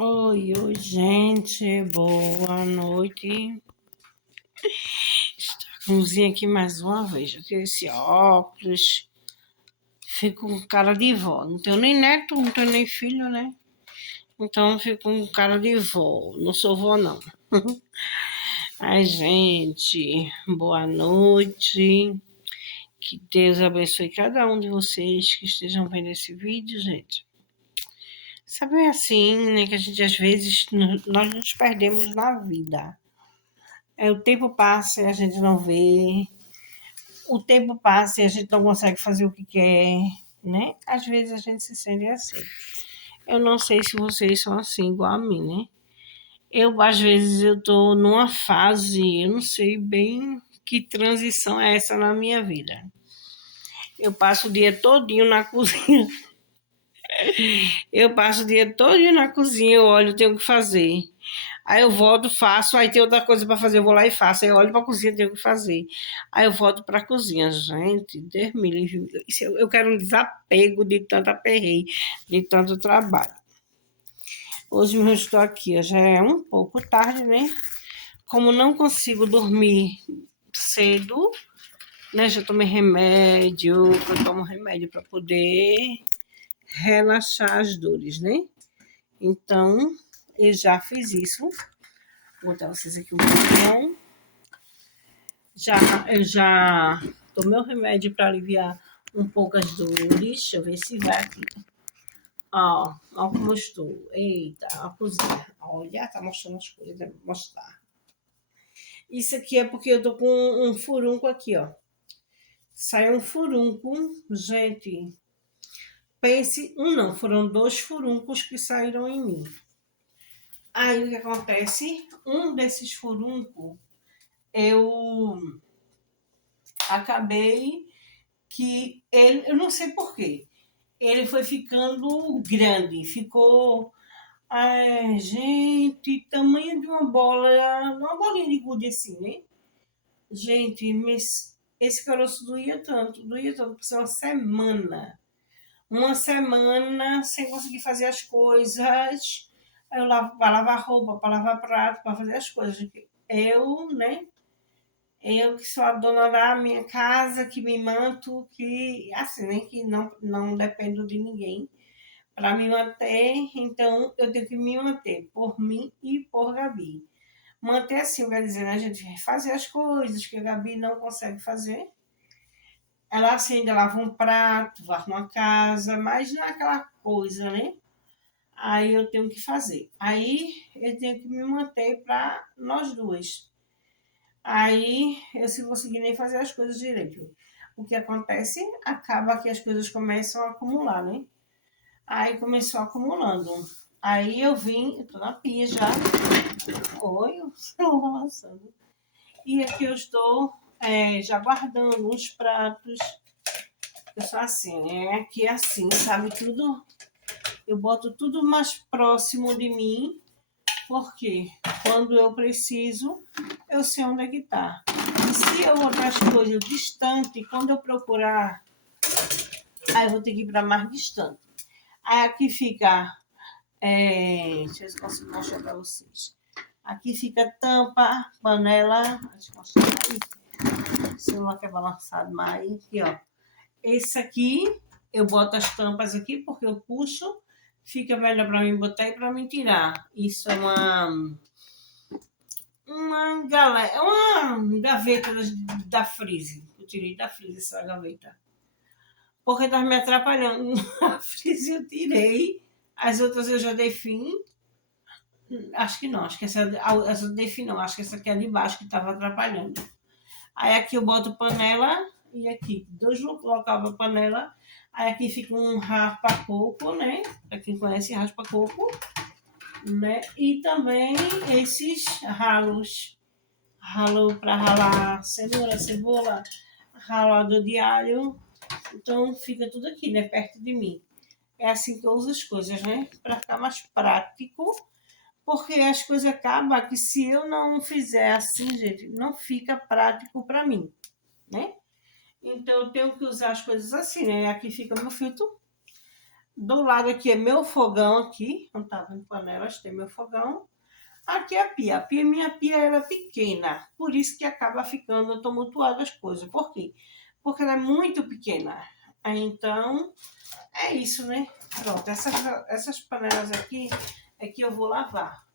Oi, oi, gente, boa noite. Estamos aqui mais uma vez. Eu tenho esse óculos, fico com cara de vó. Não tenho nem neto, não tenho nem filho, né? Então eu fico com cara de vó. Não sou vó, não. Ai, gente, boa noite. Que Deus abençoe cada um de vocês que estejam vendo esse vídeo, gente. Sabe assim, né, que a gente às vezes nós nos perdemos na vida. O tempo passa e a gente não vê. O tempo passa e a gente não consegue fazer o que quer, né? Às vezes a gente se sente assim. Eu não sei se vocês são assim, igual a mim, né? Às vezes, eu tô numa fase, eu não sei bem que transição é essa na minha vida. Eu passo o dia todinho na cozinha. Eu passo o dia todinho na cozinha, eu olho, eu tenho o que fazer. Aí eu volto, faço, aí tem outra coisa para fazer, eu vou lá e faço. Aí eu olho para a cozinha, tenho que fazer. Aí eu volto para a cozinha. Gente, Deus me livre. Eu quero um desapego de tanto aperreio, de tanto trabalho. Hoje eu estou aqui, já é um pouco tarde, né? Como não consigo dormir cedo, né? Já tomei remédio, eu tomo remédio para poder relaxar as dores, né? Então, eu já fiz isso. Vou botar vocês aqui um pouquinho. Eu já tomei o remédio para aliviar um pouco as dores. Deixa eu ver se vai aqui. Ó como estou. Eita, a cozinha. Olha, tá mostrando as coisas, vou mostrar. Isso aqui é porque eu tô com um furunco aqui, ó. Saiu um furunco, gente. Pense, não, foram 2 furuncos que saíram em mim. Aí o que acontece? Um desses furuncos, eu acabei que ele, eu não sei porquê, ele foi ficando grande, ficou, gente, tamanho de uma bola, uma bolinha de gude assim, né? Gente, mas esse caroço doía tanto, por ser uma semana sem conseguir fazer as coisas. Eu lavo para lavar roupa, para lavar prato, para fazer as coisas. Eu, né? Eu que sou a dona da minha casa, que me manto, que assim, né? Que não dependo de ninguém para me manter, então eu tenho que me manter por mim e por Gabi. Manter assim, quer dizer, né, a gente fazer as coisas que a Gabi não consegue fazer. Ela assim, ainda lava um prato, varre uma casa, mas não é aquela coisa, né? Aí eu tenho que fazer. Aí eu tenho que me manter para nós duas. Aí eu se conseguir nem fazer as coisas direito. O que acontece? Acaba que as coisas começam a acumular, né? Aí começou acumulando. Aí eu vim, eu tô na pia já. Oi, eu estou balançando. E aqui eu estou já guardando uns pratos. Eu sou assim, né? Aqui é assim, sabe? Tudo. Eu boto tudo mais próximo de mim, porque quando eu preciso, eu sei onde é que tá. E se eu botar as coisas distante, quando eu procurar, aí eu vou ter que ir para mais distante. Aí aqui fica. Deixa eu ver se eu consigo mostrar para vocês. Aqui fica tampa, panela. Deixa eu mostrar aí. O celular quer balançar mais. Aqui, ó. Esse aqui, eu boto as tampas aqui porque eu puxo. Fica melhor para mim botar e para mim tirar. Isso é uma gaveta da Freeze. Eu tirei da Freeze essa gaveta. Porque estava me atrapalhando. A Freeze eu tirei. As outras eu já dei fim. Acho que não, acho que essa eu dei fim não. Acho que essa aqui é de baixo que estava atrapalhando. Aí aqui eu boto panela e aqui dois locais para panela. Aí aqui fica um raspa-coco, né? Para quem conhece raspa-coco, né? E também esses ralos. Ralo para ralar cebola, ralado de alho. Então fica tudo aqui, né? Perto de mim. É assim que eu uso as coisas, né? Para ficar mais prático. Porque as coisas acabam que se eu não fizer assim, gente, não fica prático para mim, né? Então eu tenho que usar as coisas assim, né? Aqui fica meu filtro. Do lado aqui é meu fogão aqui, não estava em panelas, tem meu fogão. Aqui é a pia. Minha pia era pequena, por isso que acaba ficando tumultuada as coisas. Por quê? Porque ela é muito pequena. Aí, então, é isso, né? Pronto, essas panelas aqui é que eu vou lavar.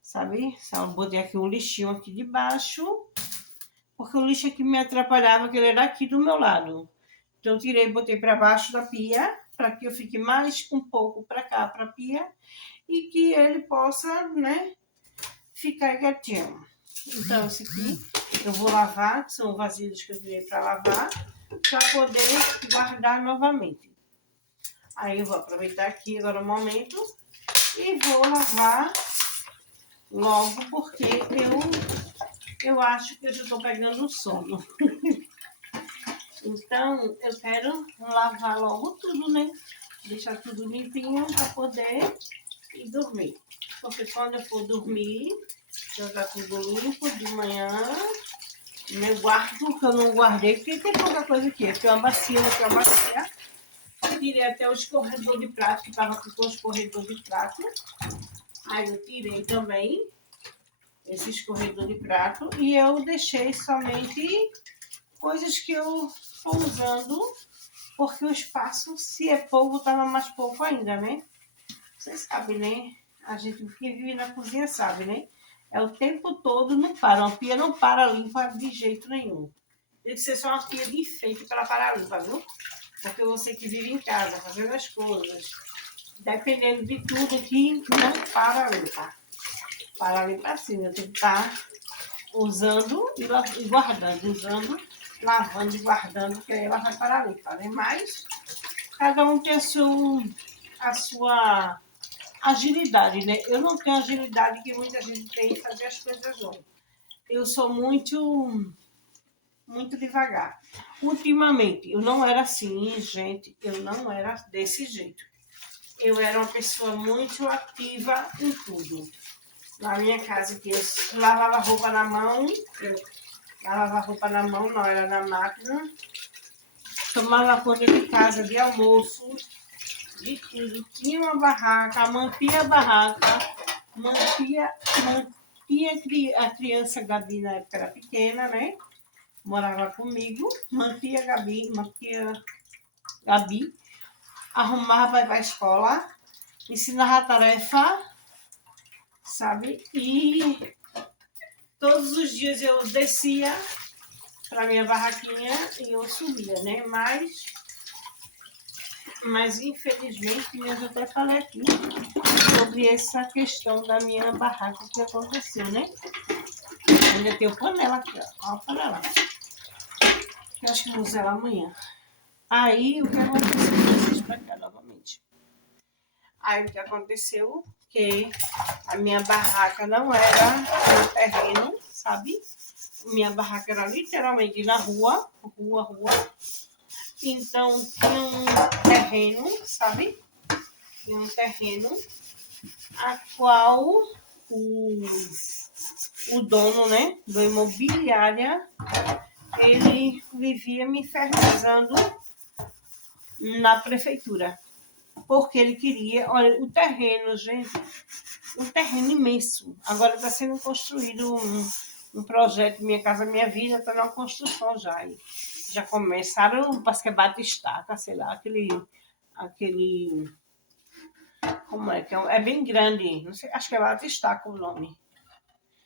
Sabe? Só eu botei aqui um lixinho aqui debaixo, porque o lixo aqui me atrapalhava, que ele era aqui do meu lado. Então, eu tirei e botei para baixo da pia, para que eu fique mais um pouco para cá, para a pia, e que ele possa, né, ficar quietinho. Então, esse aqui eu vou lavar, que são vasilhas que eu tirei para lavar, para poder guardar novamente. Aí eu vou aproveitar aqui agora o momento e vou lavar logo, porque eu acho que eu já estou pegando sono. Então, eu quero lavar logo tudo, né? Deixar tudo limpinho para poder ir dormir. Porque quando eu for dormir, jogar tudo limpo de manhã, eu guardo o que eu não guardei, porque tem pouca coisa aqui. Tem uma bacia, tem uma bacia. Eu tirei até o escorredor de prato, que estava com o escorredor de prato. Aí eu tirei também esse escorredor de prato e eu deixei somente coisas que eu estou usando, porque o espaço, se é pouco, estava mais pouco ainda, né? Vocês sabem, né? A gente que vive na cozinha sabe, né? É o tempo todo, não para. Uma pia não para limpa de jeito nenhum. Tem que ser só uma pia de enfeite para parar limpa, viu? Porque você que vive em casa, fazendo as coisas, dependendo de tudo aqui, não para limpa. Para limpa assim, eu tenho que estar usando e guardando, usando, lavando e guardando, que aí ela vai parar limpa, né? Mas cada um tem a sua agilidade, né? Eu não tenho a agilidade que muita gente tem em fazer as coisas hoje. Eu sou muito devagar. Ultimamente, eu não era assim, gente, eu não era desse jeito. Eu era uma pessoa muito ativa em tudo. Na minha casa, que eu lavava roupa na mão, não era na máquina. Tomava conta de casa, de almoço, de tudo. Tinha uma barraca, mantia a barraca, mantia a criança Gabi na época era pequena, né? Morava comigo, mantia Gabi, arrumava para ir para a escola, ensinava a tarefa, sabe? E todos os dias eu descia para minha barraquinha e eu subia, né? Mas infelizmente, eu já até falei aqui sobre essa questão da minha barraca que aconteceu, né? Ainda tem panela aqui, ó. Olha a panela. Eu acho que vou usar ela amanhã. Aí, o que aconteceu? Vou explicar novamente. Aí, o que aconteceu? Que a minha barraca não era no terreno, sabe? Minha barraca era literalmente na rua. Então, tinha um terreno, sabe? Tinha um terreno a qual o dono, né, do imobiliária, ele vivia me infernizando na prefeitura, porque ele queria, olha, o terreno, gente, um terreno imenso. Agora está sendo construído um projeto Minha Casa Minha Vida, está na construção já. E já começaram, parece que é batistaca, sei lá, aquele como é que é bem grande, não sei, acho que é batistaca o nome.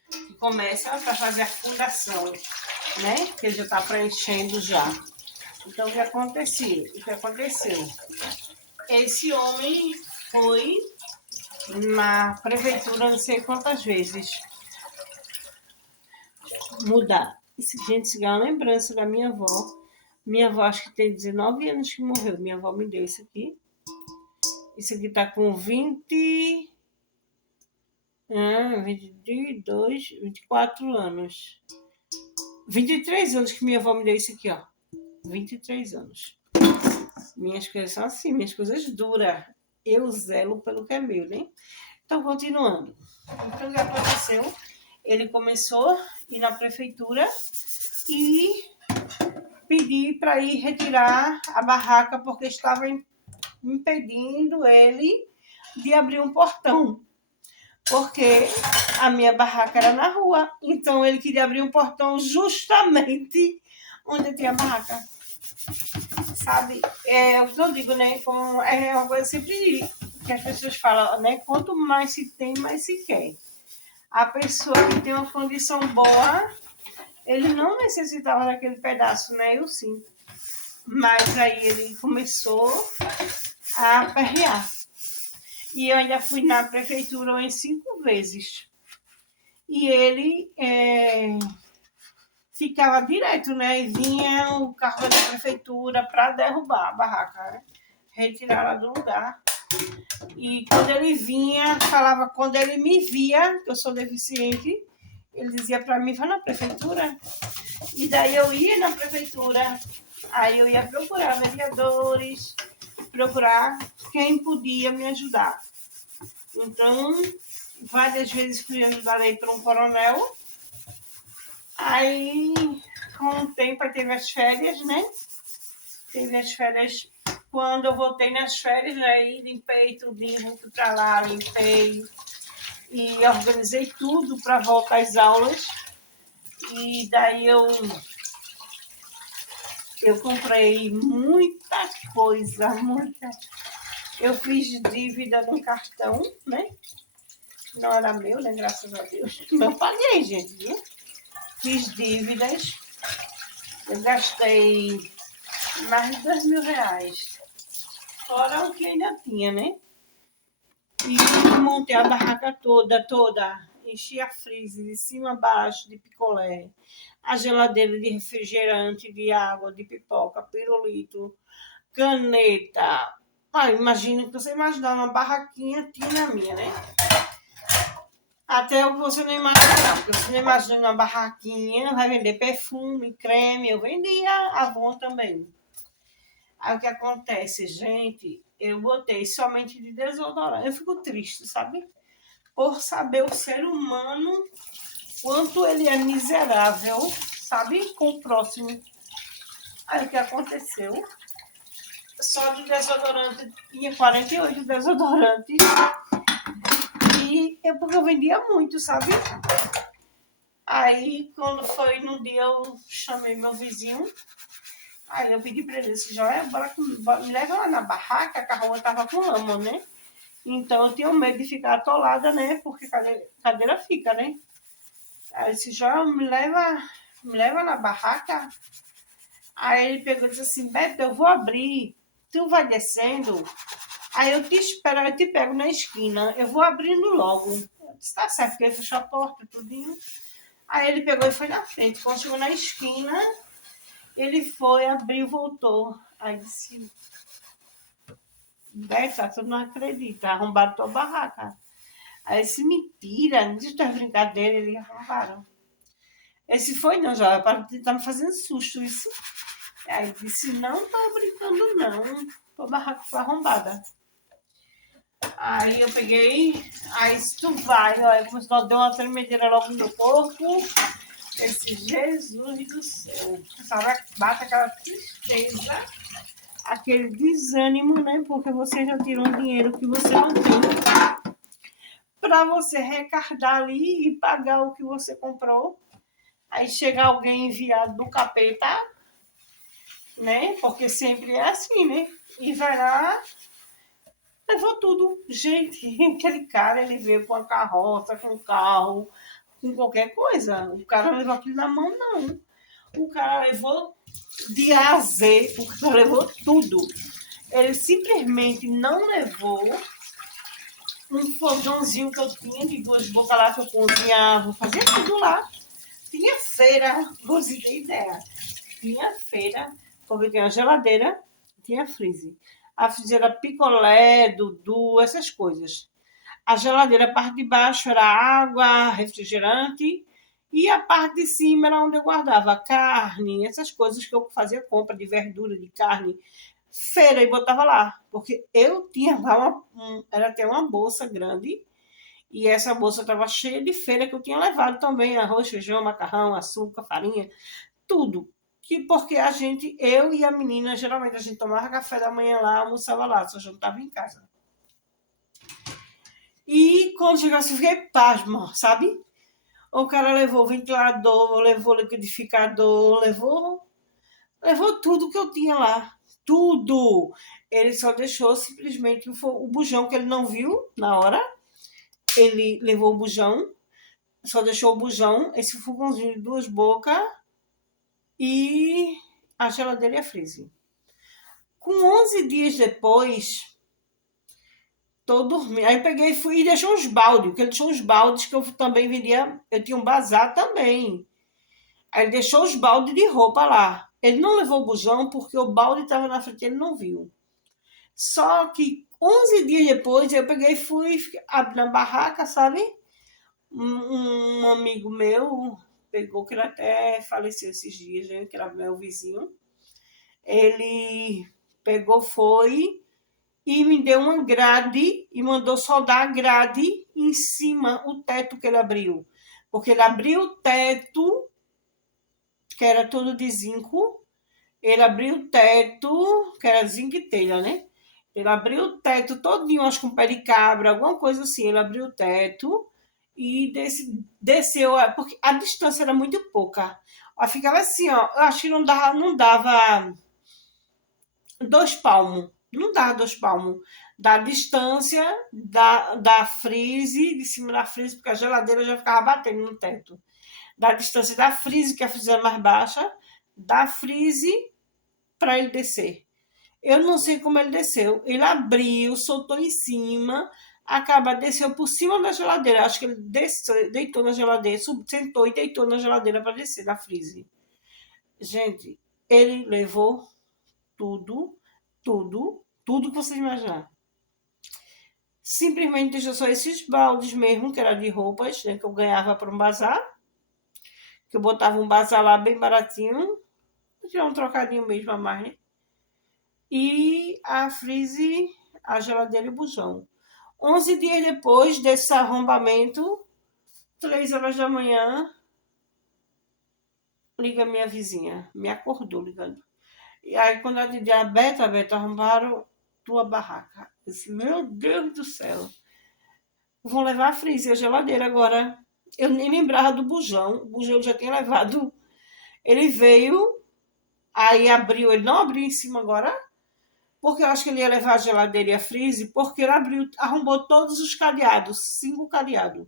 Que começa para fazer a fundação, né? Que ele já está preenchendo já. Então, o que aconteceu? Esse homem foi na prefeitura não sei quantas vezes mudar. Gente, isso é uma lembrança da minha avó. Minha avó acho que tem 19 anos que morreu. Minha avó me deu isso aqui. Isso aqui tá com 22, 24 anos. 23 anos que minha avó me deu isso aqui, ó. 23 anos. Minhas coisas são assim, minhas coisas duras. Eu zelo pelo que é meu, né? Então, continuando. Então, o que aconteceu? Ele começou a ir na prefeitura e pedir para ir retirar a barraca porque estava impedindo ele de abrir um portão, porque a minha barraca era na rua, então ele queria abrir um portão justamente onde tinha a barraca, sabe? É o que eu digo, né? Como é uma coisa sempre que as pessoas falam, né? Quanto mais se tem, mais se quer. A pessoa que tem uma condição boa, ele não necessitava daquele pedaço, né? Eu sim. Mas aí ele começou a aperrear. E eu ainda fui na prefeitura umas 5 vezes. E ele ficava direto, né? E vinha o carro da prefeitura para derrubar a barraca, né? Retirar ela do lugar. E quando ele vinha, falava, quando ele me via, que eu sou deficiente, ele dizia para mim, vai na prefeitura. E daí eu ia na prefeitura, aí eu ia procurar vereadores, procurar quem podia me ajudar. Então, várias vezes fui ajudada aí por um coronel. Aí, com o tempo, aí teve as férias, né? Teve as férias. Quando eu voltei nas férias, aí limpei tudinho, fui pra lá, limpei e organizei tudo para voltar às aulas. E daí eu comprei muita coisa, muita. Eu fiz dívida no cartão, né? Não era meu, né? Graças a Deus. Eu paguei, gente, viu? Fiz dívidas. Eu gastei mais de R$ 2.000. Fora o que ainda tinha, né? E montei a barraca toda. Enchi a freezer de cima a baixo de picolé. A geladeira de refrigerante, de água, de pipoca, pirulito, caneta. Ah, imagina que você imaginar uma barraquinha, tinha a minha, né? Até o que você não imagina, porque você não imagina uma barraquinha, vai vender perfume, creme, eu vendia Avon também. Aí o que acontece, gente, eu botei somente de desodorante. Eu fico triste, sabe? Por saber o ser humano, quanto ele é miserável, sabe? Com o próximo. Aí o que aconteceu? Só de desodorante, tinha 48 desodorantes. E porque eu vendia muito, sabe? Aí, quando foi no dia, eu chamei meu vizinho. Aí eu pedi pra ele, disse, Joia, me leva lá na barraca, que a rua tava com lama, né? Então eu tinha medo de ficar atolada, né? Porque cadeira fica, né? Aí eu disse, Joia, me leva na barraca. Aí ele pegou e disse assim, Beto, eu vou abrir, tu vai descendo, aí eu te espero, eu te pego na esquina, eu vou abrindo logo. Eu disse, tá certo, porque ele fechou a porta, tudinho. Aí ele pegou e foi na frente. Quando chegou na esquina, ele foi, abriu, voltou. Aí disse, Beto, tu não acredita, arrombaram tua barraca. Aí disse, mentira, não disse das brincadeiras, eles arrombaram. Esse foi não, já, tá me fazendo susto isso. Aí disse, não tô brincando não, tua barraca foi arrombada. Aí eu peguei, aí se tu vai, ó, começou a dar uma tremedeira logo no meu corpo. Esse Jesus do céu, sabe, bate aquela tristeza, aquele desânimo, né? Porque você já tirou um dinheiro que você não tem para você recarregar ali e pagar o que você comprou. Aí chega alguém enviado do capeta, né? Porque sempre é assim, né? E vai lá, levou tudo. Gente, aquele cara, ele veio com a carroça, com o carro, com qualquer coisa. O cara levou aquilo na mão, não. O cara levou de A a Z, o cara levou tudo. Ele simplesmente não levou um fogãozinho que eu tinha de 2 bocas lá que eu cozinhava, fazia tudo lá. Tinha feira, você tem ideia. Tinha feira, porque tinha geladeira, tinha freezer. A freezer era picolé, dudu, essas coisas. A geladeira, a parte de baixo era água, refrigerante, e a parte de cima era onde eu guardava carne, essas coisas que eu fazia compra de verdura, de carne, feira e botava lá. Porque eu tinha lá era até uma bolsa grande, e essa bolsa estava cheia de feira que eu tinha levado também, arroz, feijão, macarrão, açúcar, farinha, tudo. porque eu e a menina, geralmente a gente tomava café da manhã lá, almoçava lá, só jantava em casa. E quando chegou assim, eu fiquei pasma, sabe? O cara levou ventilador, levou liquidificador, levou tudo que eu tinha lá. Tudo! Ele só deixou simplesmente o bujão que ele não viu na hora. Ele levou o bujão, só deixou o bujão, esse fogãozinho de 2 bocas e a geladeira e a freezer. Com 11 dias depois, tô dormindo. Aí eu peguei e fui e deixou uns baldes, porque ele deixou uns baldes que eu também vendia. Eu tinha um bazar também. Aí ele deixou os baldes de roupa lá. Ele não levou o bujão porque o balde estava na frente e ele não viu. Só que 11 dias depois eu peguei e fui abrir na barraca, sabe? Um amigo meu pegou, que ele até faleceu esses dias, né, que era meu vizinho. Ele pegou, foi e me deu uma grade e mandou soldar a grade em cima, o teto que ele abriu. Porque ele abriu o teto, que era todo de zinco, ele abriu o teto, que era zinco e telha, né? Ele abriu o teto todinho, acho que com pé de cabra, alguma coisa assim. Ele abriu o teto e desceu, porque a distância era muito pouca. Ó, ficava assim, ó, eu acho que não dava 2 palmos. Não dava 2 palmos. Da distância da freeze, de cima da freeze, porque a geladeira já ficava batendo no teto. Da distância da freeze, que a freeze era mais baixa, da freeze para ele descer. Eu não sei como ele desceu. Ele abriu, soltou em cima, desceu por cima da geladeira. Acho que ele desceu, deitou na geladeira, sentou e deitou na geladeira para descer da freeze. Gente, ele levou tudo, tudo que vocês imaginar. Simplesmente deixou só esses baldes mesmo, que era de roupas, né, que eu ganhava para um bazar. Que eu botava um bazar lá bem baratinho. Tirar um trocadinho mesmo a mais, né? E a freeze, a geladeira e o bujão. 11 dias depois desse arrombamento, 3 horas da manhã, liga minha vizinha. Me acordou ligando. E aí, quando ela disse, Beta, arrombaram tua barraca. Eu disse, meu Deus do céu. Vão levar a freezer, a geladeira agora. Eu nem lembrava do bujão. O bujão já tinha levado. Ele veio, aí abriu. Ele não abriu em cima agora, porque eu acho que ele ia levar a geladeira e a freezer, porque ele arrombou todos os cadeados, 5 cadeados.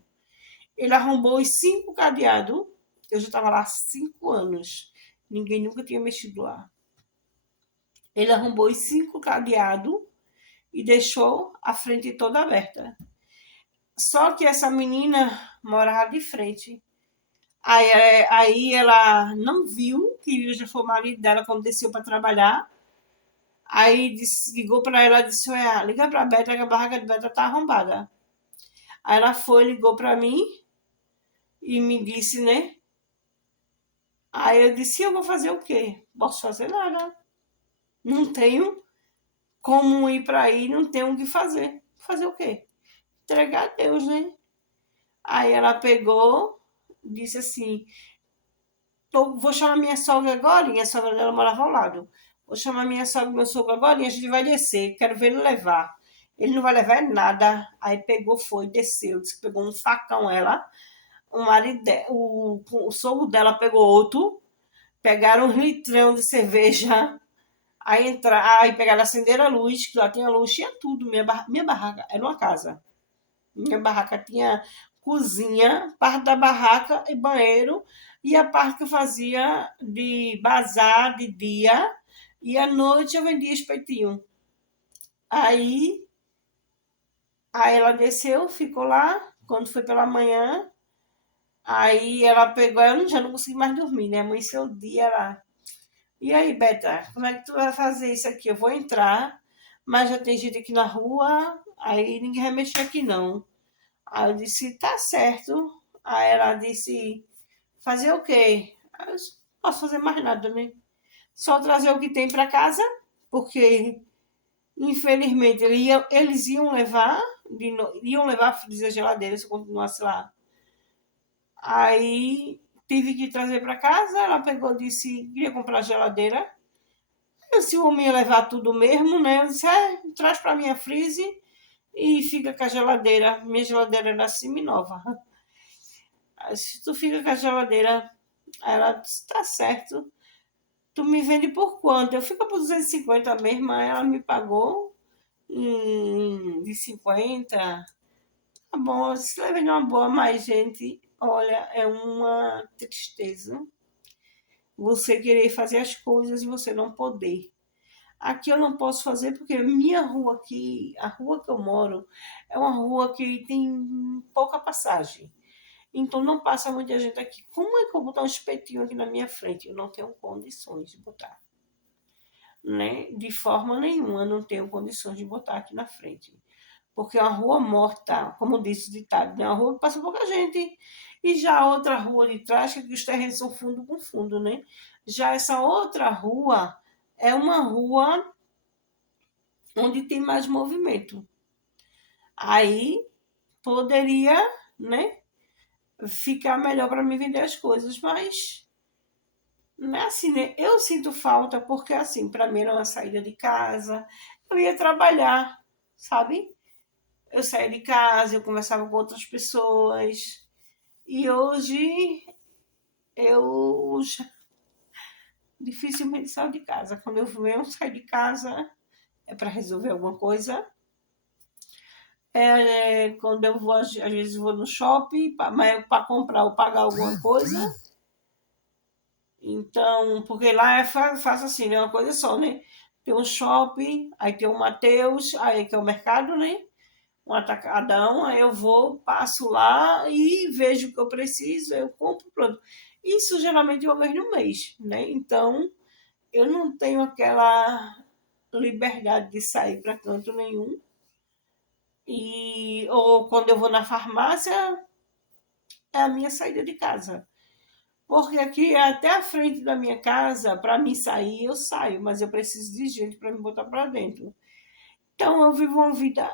Ele arrombou os 5 cadeados. Eu já estava lá há 5 anos. Ninguém nunca tinha mexido lá. Ele arrombou os 5 cadeados e deixou a frente toda aberta. Só que essa menina morava de frente. Aí ela não viu que já foi o marido dela quando desceu para trabalhar. Aí ligou para ela e disse: liga para a Beta que a barraca de Beta tá arrombada. Aí ela foi, ligou para mim e me disse, né? Aí eu disse: eu vou fazer o quê? Posso fazer nada. Não tenho como ir para aí, não tenho o que fazer. Fazer o quê? Entregar a Deus, né? Aí ela pegou, disse assim: vou chamar minha sogra agora, e a sogra dela morava ao lado. Vou chamar minha sogra e meu sogro agora e a gente vai descer. Quero ver ele levar. Ele não vai levar nada. Aí pegou, foi, desceu. Disse que pegou um facão ela. O sogro dela pegou outro. Pegaram um litrão de cerveja. Aí pegaram, acenderam a luz, que lá tinha luz, tinha tudo. Minha barraca era uma casa. Minha barraca tinha cozinha, parte da barraca e banheiro, e a parte que eu fazia de bazar de dia, e à noite eu vendia espetinho. Aí ela desceu, ficou lá, quando foi pela manhã, aí ela pegou, eu já não consegui mais dormir, né? Amanheceu o dia lá. E aí, Beta, como é que tu vai fazer isso aqui? Eu vou entrar, mas já tem gente aqui na rua, aí ninguém vai mexer aqui não. Aí eu disse, tá certo. Aí ela disse, fazer o quê? Aí eu disse, não posso fazer mais nada, né? Só trazer o que tem para casa, porque infelizmente eles iam levar, iam levar a freezer, geladeira se eu continuasse lá. Aí tive que trazer para casa, ela pegou e disse que queria comprar geladeira. Se o homem ia levar tudo mesmo, né? Eu disse, traz para minha freezer e fica com a geladeira. Minha geladeira era semi-nova. Se tu fica com a geladeira, ela disse, tá certo. Tu me vende por quanto? Eu fico por 250 mesmo, aí ela me pagou de 50. Tá bom, se leva de uma boa, mas, gente, olha, é uma tristeza você querer fazer as coisas e você não poder. Aqui eu não posso fazer porque minha rua aqui, a rua que eu moro, é uma rua que tem pouca passagem. Então não passa muita gente aqui. Como é que eu vou botar um espetinho aqui na minha frente? Eu não tenho condições de botar. Né? De forma nenhuma, eu não tenho condições de botar aqui na frente. Porque é uma rua morta, como disse o ditado, é uma rua que passa pouca gente. E já a outra rua de trás, que os terrenos são fundo com fundo, né? Já essa outra rua é uma rua onde tem mais movimento. Aí poderia, né, ficar melhor para me vender as coisas, mas não é assim, né? Eu sinto falta porque, assim, para mim era uma saída de casa, eu ia trabalhar, sabe? Eu saía de casa, eu conversava com outras pessoas, e hoje eu dificilmente saio de casa. Quando eu venho sair de casa, é para resolver alguma coisa. Quando eu vou, às vezes vou no shopping, mas para comprar ou pagar alguma coisa. Então, porque lá é fácil assim, né? Uma coisa só, né? Tem um shopping, aí tem o Mateus, aí que é o mercado, né? Um atacadão, aí eu vou, passo lá e vejo o que eu preciso, eu compro, pronto. Isso geralmente uma vez no mês, né? Então, eu não tenho aquela liberdade de sair para canto nenhum. Ou quando eu vou na farmácia, é a minha saída de casa. Porque aqui é até a frente da minha casa, para mim sair, eu saio, mas eu preciso de gente para me botar para dentro. Então eu vivo uma vida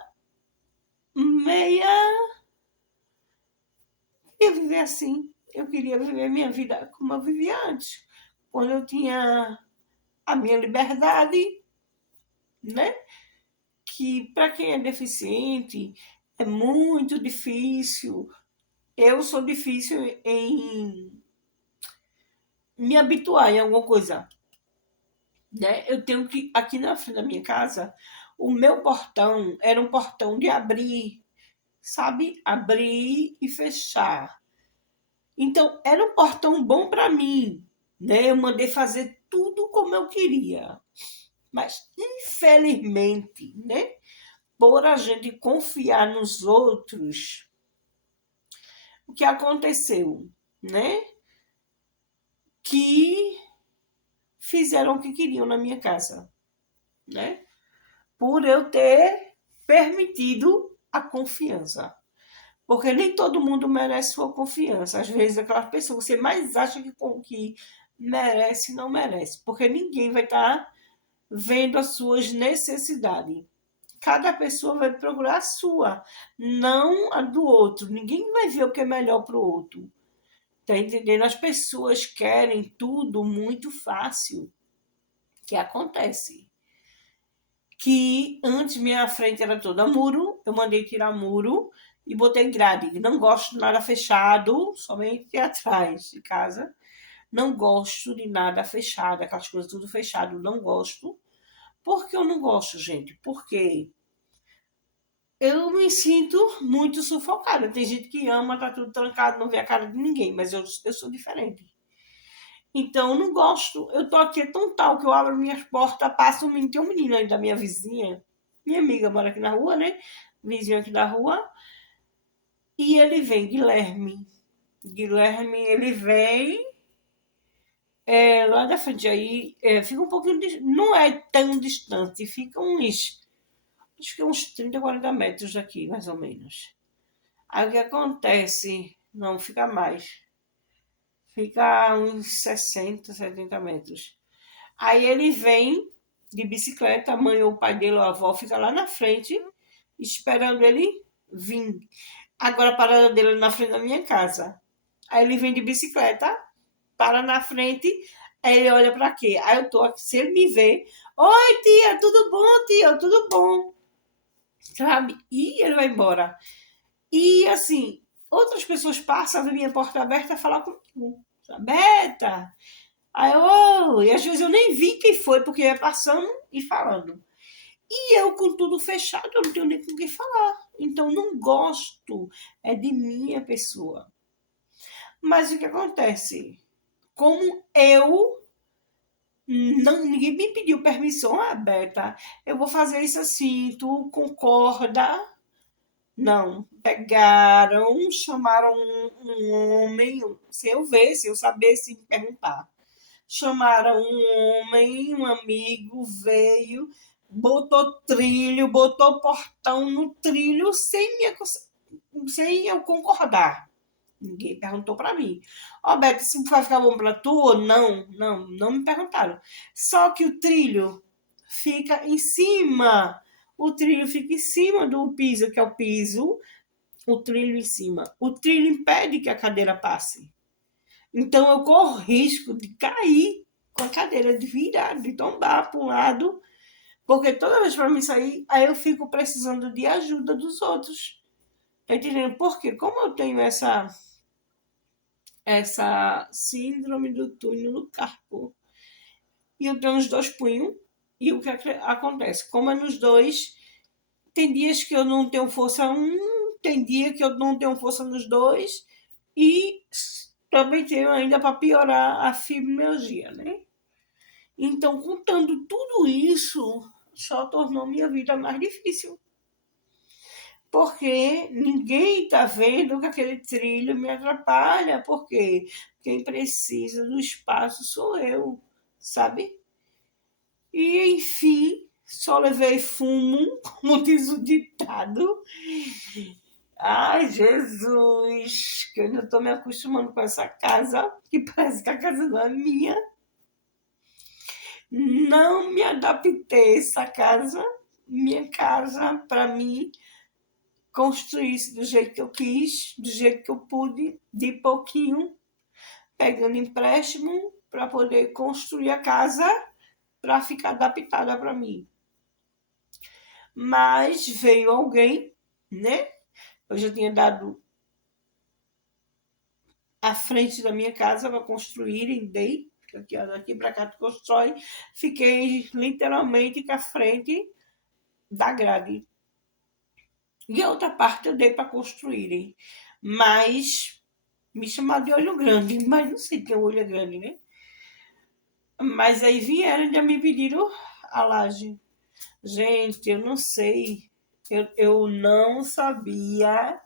meia. Eu viver assim. Eu queria viver minha vida como eu vivia antes, quando eu tinha a minha liberdade, né? Que para quem é deficiente é muito difícil. Eu sou difícil em me habituar em alguma coisa, né? Eu tenho que, aqui na frente da minha casa, o meu portão era um portão de abrir, sabe? Abrir e fechar. Então, era um portão bom para mim, né? Eu mandei fazer tudo como eu queria. Mas, infelizmente, né? Por a gente confiar nos outros, o que aconteceu, né? Que fizeram o que queriam na minha casa, né? Por eu ter permitido a confiança. Porque nem todo mundo merece sua confiança. Às vezes, aquela pessoa que você mais acha que merece, não merece. Porque ninguém vai estar vendo as suas necessidades. Cada pessoa vai procurar a sua, não a do outro. Ninguém vai ver o que é melhor para o outro. Tá entendendo? As pessoas querem tudo muito fácil. Que acontece? Que antes minha frente era toda muro, eu mandei tirar muro e botei grade. Não gosto de nada fechado, somente atrás de casa. Não gosto de nada fechado, aquelas coisas tudo fechado, não gosto. Por que eu não gosto, gente? Porque eu me sinto muito sufocada. Tem gente que ama, tá tudo trancado, não vê a cara de ninguém, mas eu sou diferente. Então, eu não gosto. Eu tô aqui, é tão tal que eu abro minhas portas, passo um menino, tem um menino aí da minha vizinha, minha amiga mora aqui na rua, né? Vizinho aqui da rua. E ele vem, Guilherme. Guilherme, ele vem lá da frente aí, fica um pouquinho, não é tão distante, fica acho que uns 30, 40 metros daqui, mais ou menos. Aí o que acontece? Não, fica mais. Fica uns 60, 70 metros. Aí ele vem de bicicleta, a mãe ou o pai dele ou a avó fica lá na frente, esperando ele vir. Agora a parada dele é na frente da minha casa. Aí ele vem de bicicleta, para na frente, aí ele olha para quê? Aí eu tô aqui, se ele me vê, oi tia, tudo bom, tia, tudo bom, sabe? E ele vai embora. E assim, outras pessoas passam da minha porta aberta a falar comigo. Beta! Aí eu, oh, e às vezes eu nem vi quem foi, porque ia passando e falando. E eu com tudo fechado, eu não tenho nem com quem falar. Então não gosto é de minha pessoa. Mas o que acontece? Como eu não, ninguém me pediu permissão, Beta, eu vou fazer isso assim, tu concorda? Não, pegaram, chamaram um homem, sem eu ver, sem eu saber, sem perguntar. Chamaram um homem, um amigo, veio, botou trilho, botou portão no trilho sem eu concordar. Ninguém perguntou para mim. Ó, Beto, isso vai ficar bom para tu ou não? Não, não me perguntaram. Só que o trilho fica em cima. O trilho fica em cima do piso, que é o piso, o trilho em cima. O trilho impede que a cadeira passe. Então eu corro risco de cair com a cadeira, de virar, de tombar para um lado, porque toda vez para mim sair, aí eu fico precisando de ajuda dos outros. Tá entendendo? Porque como eu tenho essa síndrome do túnel do carpo, e eu tenho os dois punhos, e o que acontece? Como é nos dois, tem dias que eu não tenho força tem dia que eu não tenho força nos dois, e também tenho ainda para piorar a fibromialgia, né? Então, contando tudo isso, só tornou minha vida mais difícil. Porque ninguém está vendo que aquele trilho me atrapalha, porque quem precisa do espaço sou eu, sabe? E, enfim, só levei fumo, como diz o ditado. Ai, Jesus, que eu ainda estou me acostumando com essa casa, que parece que a casa não é minha. Não me adaptei a essa casa. Minha casa, para mim, construir do jeito que eu quis, do jeito que eu pude, de pouquinho, pegando empréstimo para poder construir a casa para ficar adaptada para mim. Mas veio alguém, né? Eu já tinha dado a frente da minha casa para construírem, dei, daqui para cá tu constrói, fiquei literalmente com a frente da grade. E a outra parte eu dei para construírem. Mas me chamaram de olho grande, mas não sei que o olho é grande, né? Mas aí vieram e já me pediram a laje. Gente, eu não sei. Eu não sabia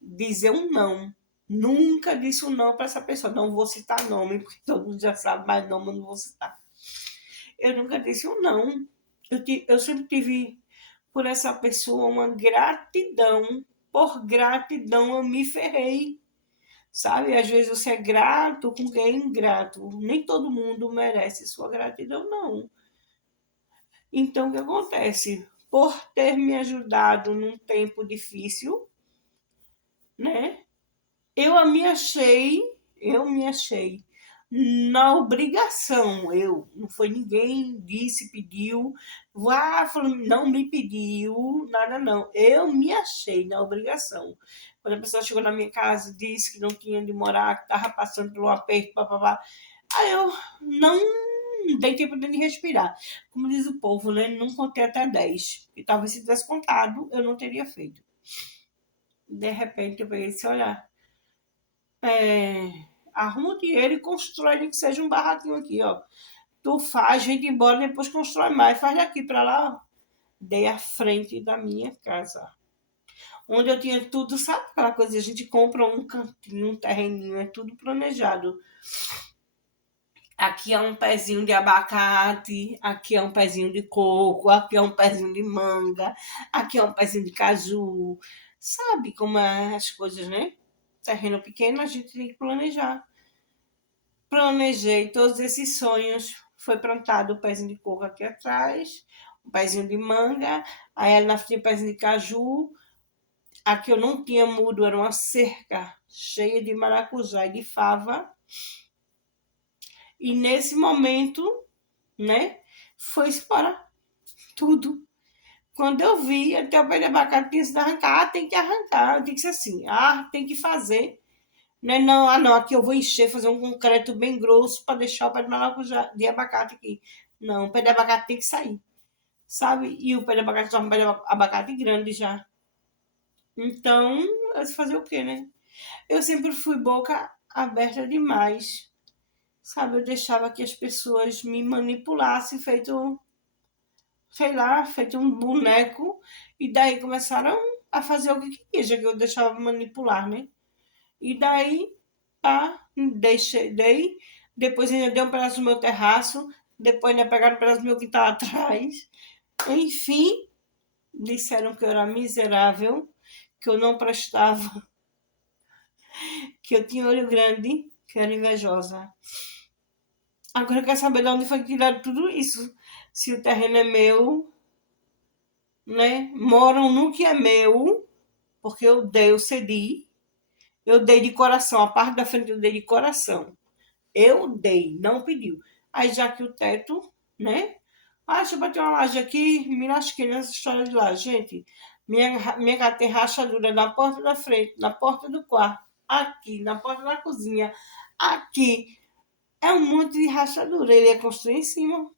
dizer um não. Nunca disse um não para essa pessoa. Não vou citar nome, porque todo mundo já sabe, mas nome eu não vou citar. Eu nunca disse um não. Eu sempre tive por essa pessoa uma gratidão. Por gratidão eu me ferrei. Sabe? Às vezes você é grato com quem é ingrato. Nem todo mundo merece sua gratidão, não. Então, o que acontece? Por ter me ajudado num tempo difícil, né? Eu me achei na obrigação. Não foi ninguém disse, pediu, não me pediu, nada não. Eu me achei na obrigação. Quando a pessoa chegou na minha casa e disse que não tinha onde morar, que estava passando pelo aperto, papapá, aí eu não dei tempo de respirar. Como diz o povo, né? Não contei até 10. E talvez se tivesse contado, eu não teria feito. De repente eu peguei esse olhar. Arruma o dinheiro e constrói, nem que seja um barraquinho aqui, ó. Tu faz, vem embora, depois constrói mais. Faz daqui para lá, ó. Dei a frente da minha casa. Onde eu tinha tudo, sabe aquela coisa? A gente compra um cantinho, um terreninho, é tudo planejado. Aqui é um pezinho de abacate, aqui é um pezinho de coco, aqui é um pezinho de manga, aqui é um pezinho de caju. Sabe como é as coisas, né? Terreno pequeno, a gente tem que planejar. Planejei todos esses sonhos. Foi plantado o pezinho de coco aqui atrás, um pezinho de manga, aí ali na frente um pezinho de caju. Aqui eu não tinha muro, era uma cerca cheia de maracujá e de fava. E nesse momento, né, foi-se para tudo. Quando eu vi, até o pé de abacate tinha sido arrancar, tem que arrancar. Tem que ser assim, tem que fazer. Não é não, não, aqui eu vou encher, fazer um concreto bem grosso para deixar o pé de maracujá, de abacate aqui. Não, o pé de abacate tem que sair, sabe? E o pé de abacate já é um pé de abacate grande já. Então, eu sei fazer o quê, né? Eu sempre fui boca aberta demais, sabe? Eu deixava que as pessoas me manipulassem, feito, sei lá, feito um boneco, e daí começaram a fazer o que queria, já que eu deixava manipular, né? E daí, dei, depois ainda dei um pedaço do meu terraço, depois ainda pegaram um pedaço do meu quintal atrás. Enfim, disseram que eu era miserável, que eu não prestava, que eu tinha olho grande, que eu era invejosa. Agora eu quero saber de onde foi que tiraram tudo isso. Se o terreno é meu, né? Moram no que é meu, porque eu dei, eu cedi. Eu dei de coração, a parte da frente eu dei de coração. Eu dei, não pediu. Aí já que o teto, né? Deixa eu bater uma laje aqui, me lasquei nessa história de laje, gente. Minha casa tem rachadura na porta da frente, na porta do quarto, aqui, na porta da cozinha, aqui. É um monte de rachadura. Ele ia construir em cima.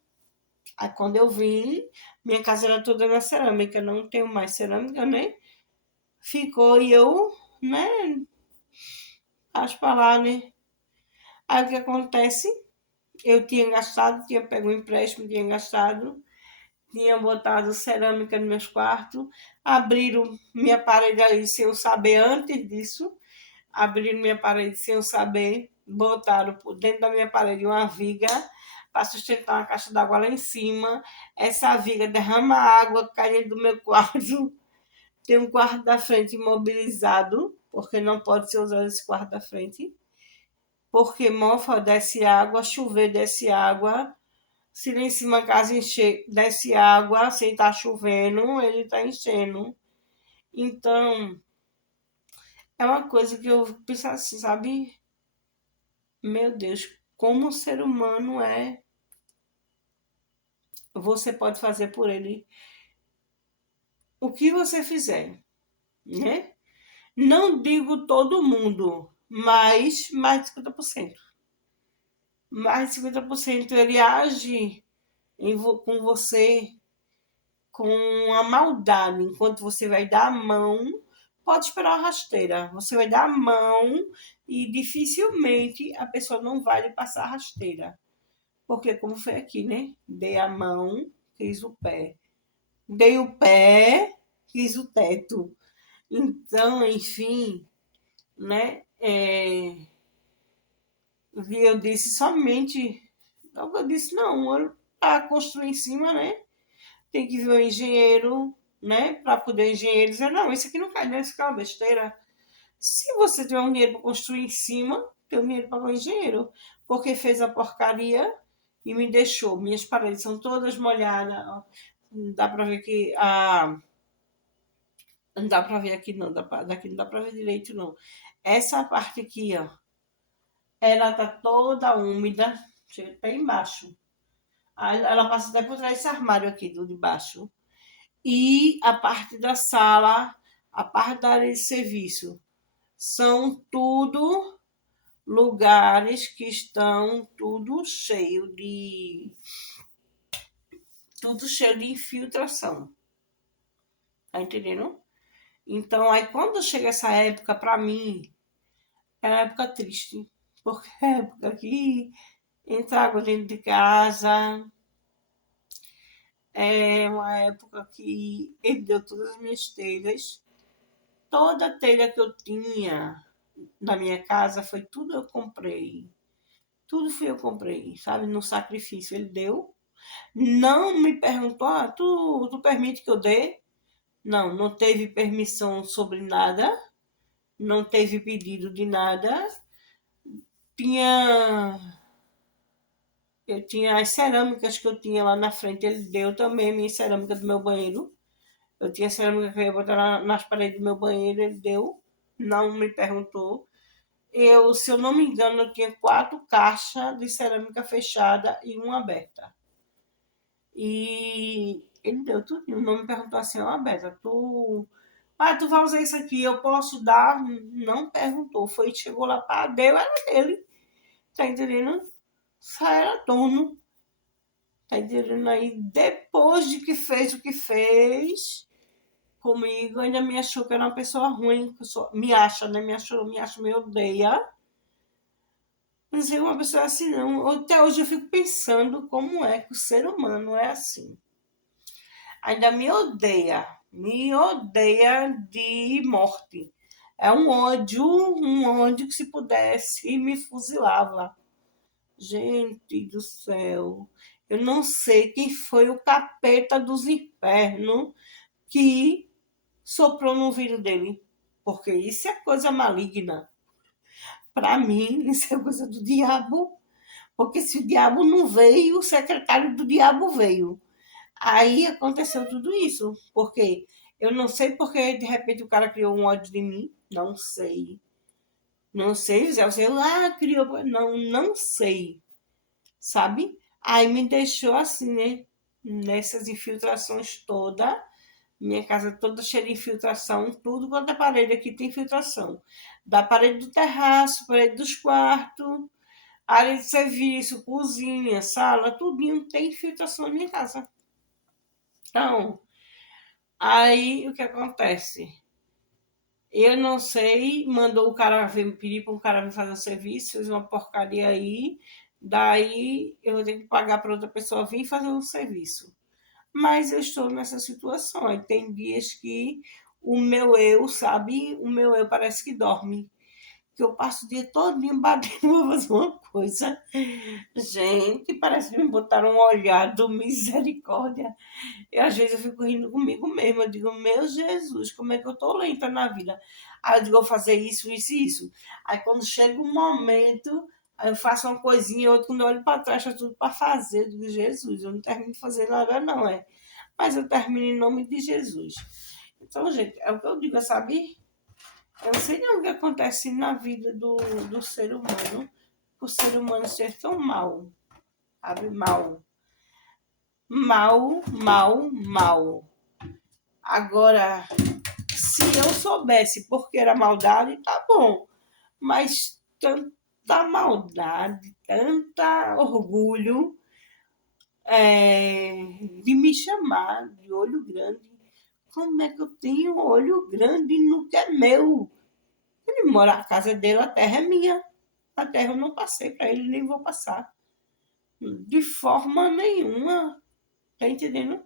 Aí quando eu vim, minha casa era toda na cerâmica, não tenho mais cerâmica, né? Ficou e eu, né? Acho pra lá, né? Aí o que acontece? Eu tinha gastado, tinha pego um empréstimo, tinha gastado, tinha botado cerâmica nos meus quartos, abriram minha parede ali sem eu saber antes disso, abriram minha parede sem eu saber, botaram por dentro da minha parede uma viga para sustentar uma caixa d'água lá em cima. Essa viga derrama água, cai dentro do meu quarto. Tem um quarto da frente imobilizado, porque não pode ser usado esse quarto da frente. Porque mofa, desce água, chover, desce água. Se lá em cima a casa encher, desce água, se está chovendo, ele está enchendo. Então, é uma coisa que eu penso assim, sabe? Meu Deus, como o ser humano é. Você pode fazer por ele o que você fizer, né? Não digo todo mundo, mas mais de 50%. Mais de 50% ele age com você com a maldade, enquanto você vai dar a mão, pode esperar a rasteira. Você vai dar a mão e dificilmente a pessoa não vai lhe passar a rasteira. Porque como foi aqui, né? Dei a mão, fiz o pé. Dei o pé, fiz o teto. Então, enfim, né? Eu disse somente. Eu disse, não, para construir em cima, né? Tem que ver o engenheiro, né? Para poder o engenheiro dizer, não, isso aqui não cai dentro, isso aqui é uma besteira. Se você tiver um dinheiro para construir em cima, tem um dinheiro para o engenheiro. Porque fez a porcaria e me deixou. Minhas paredes são todas molhadas. Dá para ver que não dá para ver aqui não, daqui não dá para ver direito não. Essa parte aqui, ó, ela tá toda úmida, chega até embaixo. Ela passa até por trás desse armário aqui do de baixo. E a parte da sala, a parte da área de serviço, são tudo lugares que estão tudo cheio de infiltração. Tá entendendo? Então, aí quando chega essa época, para mim, é uma época triste. Porque é a época que entra água dentro de casa, é uma época que ele deu todas as minhas telhas. Toda a telha que eu tinha na minha casa foi tudo eu comprei. Tudo fui eu comprei, sabe? No sacrifício ele deu. Não me perguntou, tu permite que eu dê? Não, não teve permissão sobre nada. Não teve pedido de nada. Tinha. Eu tinha as cerâmicas que eu tinha lá na frente, ele deu também a minha cerâmica do meu banheiro. Eu tinha cerâmica que eu ia botar nas paredes do meu banheiro, ele deu. Não me perguntou. se eu não me engano, eu tinha 4 caixas de cerâmica fechada e uma aberta. E ele deu tudo. Não me perguntou assim, ó, Beta, tu vai usar isso aqui, eu posso dar? Não perguntou. Foi, chegou lá, pá, deu, era dele. Tá entendendo? Só era dono. Tá entendendo aí? Depois de que fez o que fez comigo, ainda me achou que era uma pessoa ruim. Me acha, né? Me acha, me odeia. Mas eu uma pessoa assim, não. Até hoje eu fico pensando como é que o ser humano é assim. Ainda me odeia de morte. É um ódio que se pudesse me fuzilava. Gente do céu, eu não sei quem foi o capeta dos infernos que soprou no ouvido dele, porque isso é coisa maligna. Para mim, isso é coisa do diabo, porque se o diabo não veio, o secretário do diabo veio. Aí aconteceu tudo isso, porque eu não sei porque de repente o cara criou um ódio de mim, não sei. Não sei, Zé, você criou, não sei, sabe? Aí me deixou assim, né? Nessas infiltrações toda, minha casa toda cheia de infiltração, tudo quanto é parede aqui tem infiltração. Da parede do terraço, parede dos quartos, área de serviço, cozinha, sala, tudinho tem infiltração na minha casa. Então, aí o que acontece? Eu não sei, mandou o cara vir, pedir para um cara vir fazer um serviço, fez uma porcaria aí, daí eu vou ter que pagar para outra pessoa vir fazer um serviço. Mas eu estou nessa situação. Aí tem dias que o meu eu, sabe? O meu eu parece que dorme. Que eu passo o dia todinho batendo para fazer uma coisa. Gente, parece que me botaram um olhar do misericórdia. E às vezes eu fico rindo comigo mesma. Eu digo, meu Jesus, como é que eu tô lenta na vida? Aí eu digo, vou fazer isso, isso e isso. Aí quando chega um momento, aí eu faço uma coisinha, outra, quando eu olho para trás, tá tudo para fazer. Eu digo, Jesus, eu não termino de fazer nada, não, é. Mas eu termino em nome de Jesus. Então, gente, é o que eu digo, sabe? Eu não sei não o que acontece na vida do ser humano, o ser humano ser tão mal, sabe? Mal. Mal, mal, mal. Agora, se eu soubesse porque era maldade, tá bom. Mas tanta maldade, tanta orgulho de me chamar de olho grande. Como é que eu tenho olho grande no que é meu? Ele mora na casa dele, a terra é minha. A terra eu não passei para ele, nem vou passar. De forma nenhuma. Tá entendendo?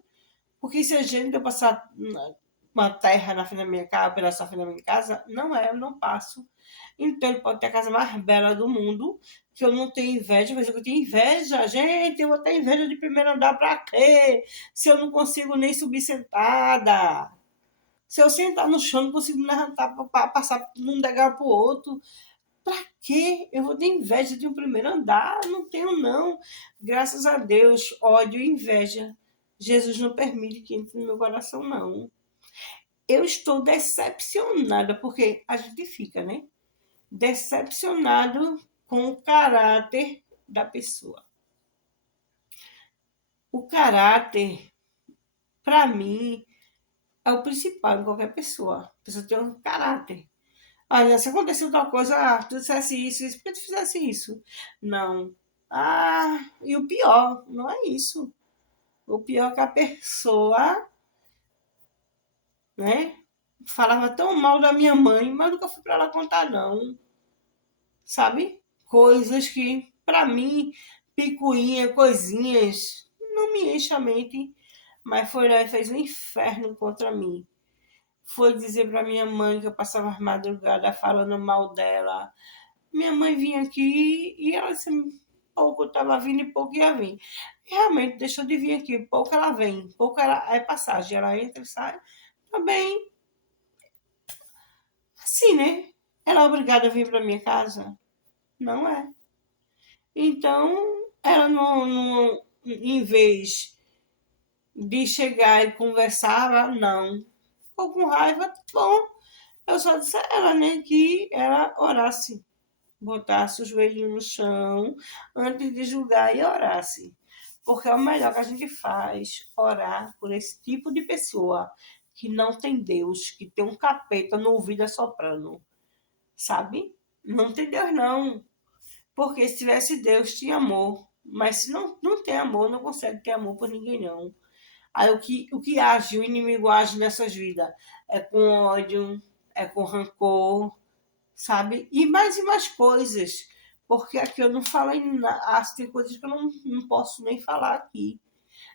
Porque se a gente eu passar uma terra na frente da minha casa, pela sua frente da minha casa, não é, eu não passo. Então ele pode ter a casa mais bela do mundo, que eu não tenho inveja, mas eu tenho inveja. Gente, eu vou ter inveja de primeiro andar pra quê? Se eu não consigo nem subir sentada. Se eu sentar no chão, não consigo me levantar para passar de um degrau para o outro. Pra quê? Eu vou ter inveja de um primeiro andar? Não tenho, não. Graças a Deus, ódio e inveja. Jesus não permite que entre no meu coração, não. Eu estou decepcionada, porque a gente fica, né? Decepcionado com o caráter da pessoa. O caráter, para mim, é o principal em qualquer pessoa. A pessoa tem um caráter. Olha, se aconteceu tal coisa, tu dissesse isso, por que tu fizesse isso? Não. E o pior, não é isso. O pior é que a pessoa, né, falava tão mal da minha mãe, mas nunca fui para ela contar, não. Sabe? Coisas que, para mim, picuinha, coisinhas, não me enche a mente, mas foi lá e fez um inferno contra mim. Foi dizer para minha mãe que eu passava as madrugadas falando mal dela. Minha mãe vinha aqui e ela disse, pouco estava vindo e pouco ia vir. E realmente deixou de vir aqui, pouco ela vem, pouco ela é passagem, ela entra e sai. Também, assim, né? Ela é obrigada a vir para minha casa? Não é. Então, ela não, em vez de chegar e conversar, ela não. Ficou com raiva, bom. Eu só disse a ela, né, que ela orasse. botasse o joelho no chão antes de julgar e orasse. Porque é o melhor que a gente faz, orar por esse tipo de pessoa que não tem Deus, que tem um capeta no ouvido assoprando, sabe? Não tem Deus, não. Porque se tivesse Deus, tinha amor. Mas se não tem amor, não consegue ter amor por ninguém, não. Aí o que age, o inimigo age nessas vidas é com ódio, é com rancor, sabe? E mais coisas. Porque aqui eu não falo em nada, tem coisas que eu não posso nem falar aqui.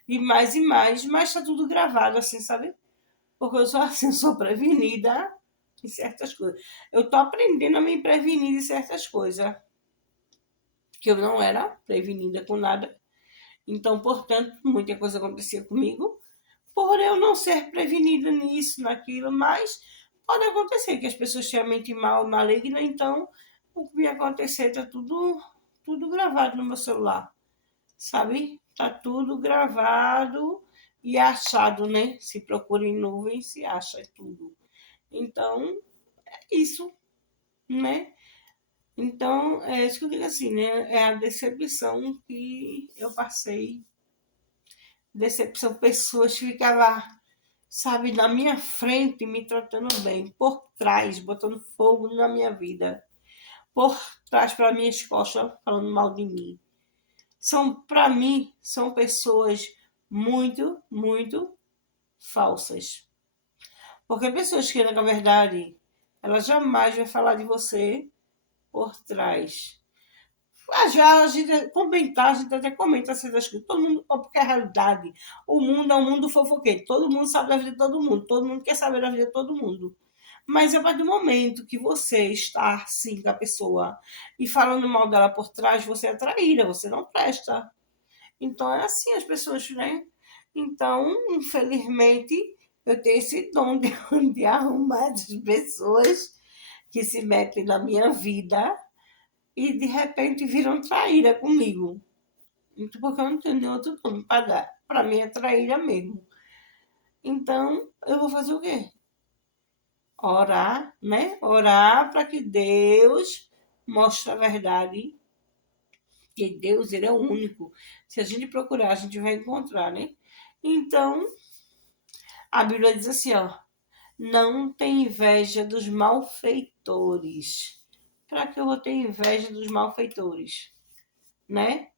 E mais, mas tá tudo gravado, assim, sabe? Porque eu sou assim, sou prevenida em certas coisas. Eu tô aprendendo a me prevenir de certas coisas, que eu não era prevenida com nada. Então, portanto, muita coisa acontecia comigo, por eu não ser prevenida nisso, naquilo, mas pode acontecer que as pessoas tenham a mente mal, maligna, então o que ia acontecer tá tudo gravado no meu celular, sabe? Tá tudo gravado e achado, né? Se procura em nuvem, se acha tudo. Então, é isso, né? Então, é isso que eu digo assim, né? É a decepção que eu passei. Decepção, pessoas que ficavam, sabe, na minha frente, me tratando bem, por trás, botando fogo na minha vida, por trás, para minhas costas, falando mal de mim. Para mim, são pessoas muito, muito falsas. Porque pessoas que, na verdade, ela jamais vai falar de você por trás. Já a gente comentar, a gente até comenta certas coisas. Todo mundo, porque é a realidade. O mundo é um mundo fofoqueiro. Todo mundo sabe da vida de todo mundo. Todo mundo quer saber da vida de todo mundo. Mas a partir do momento que você está assim com a pessoa e falando mal dela por trás, você é traíra, você não presta. Então é assim as pessoas, né? Então, infelizmente, eu tenho esse dom de arrumar as pessoas que se metem na minha vida e de repente viram traíra comigo. Então, porque eu não tenho outro nome para dar. Para mim é traíra mesmo. Então, eu vou fazer o quê? Orar, né? Orar para que Deus mostre a verdade. Que Deus, ele é o único. Se a gente procurar, a gente vai encontrar, né? Então, a Bíblia diz assim, ó. Não tem inveja dos malfeitores. Para que eu vou ter inveja dos malfeitores? Né?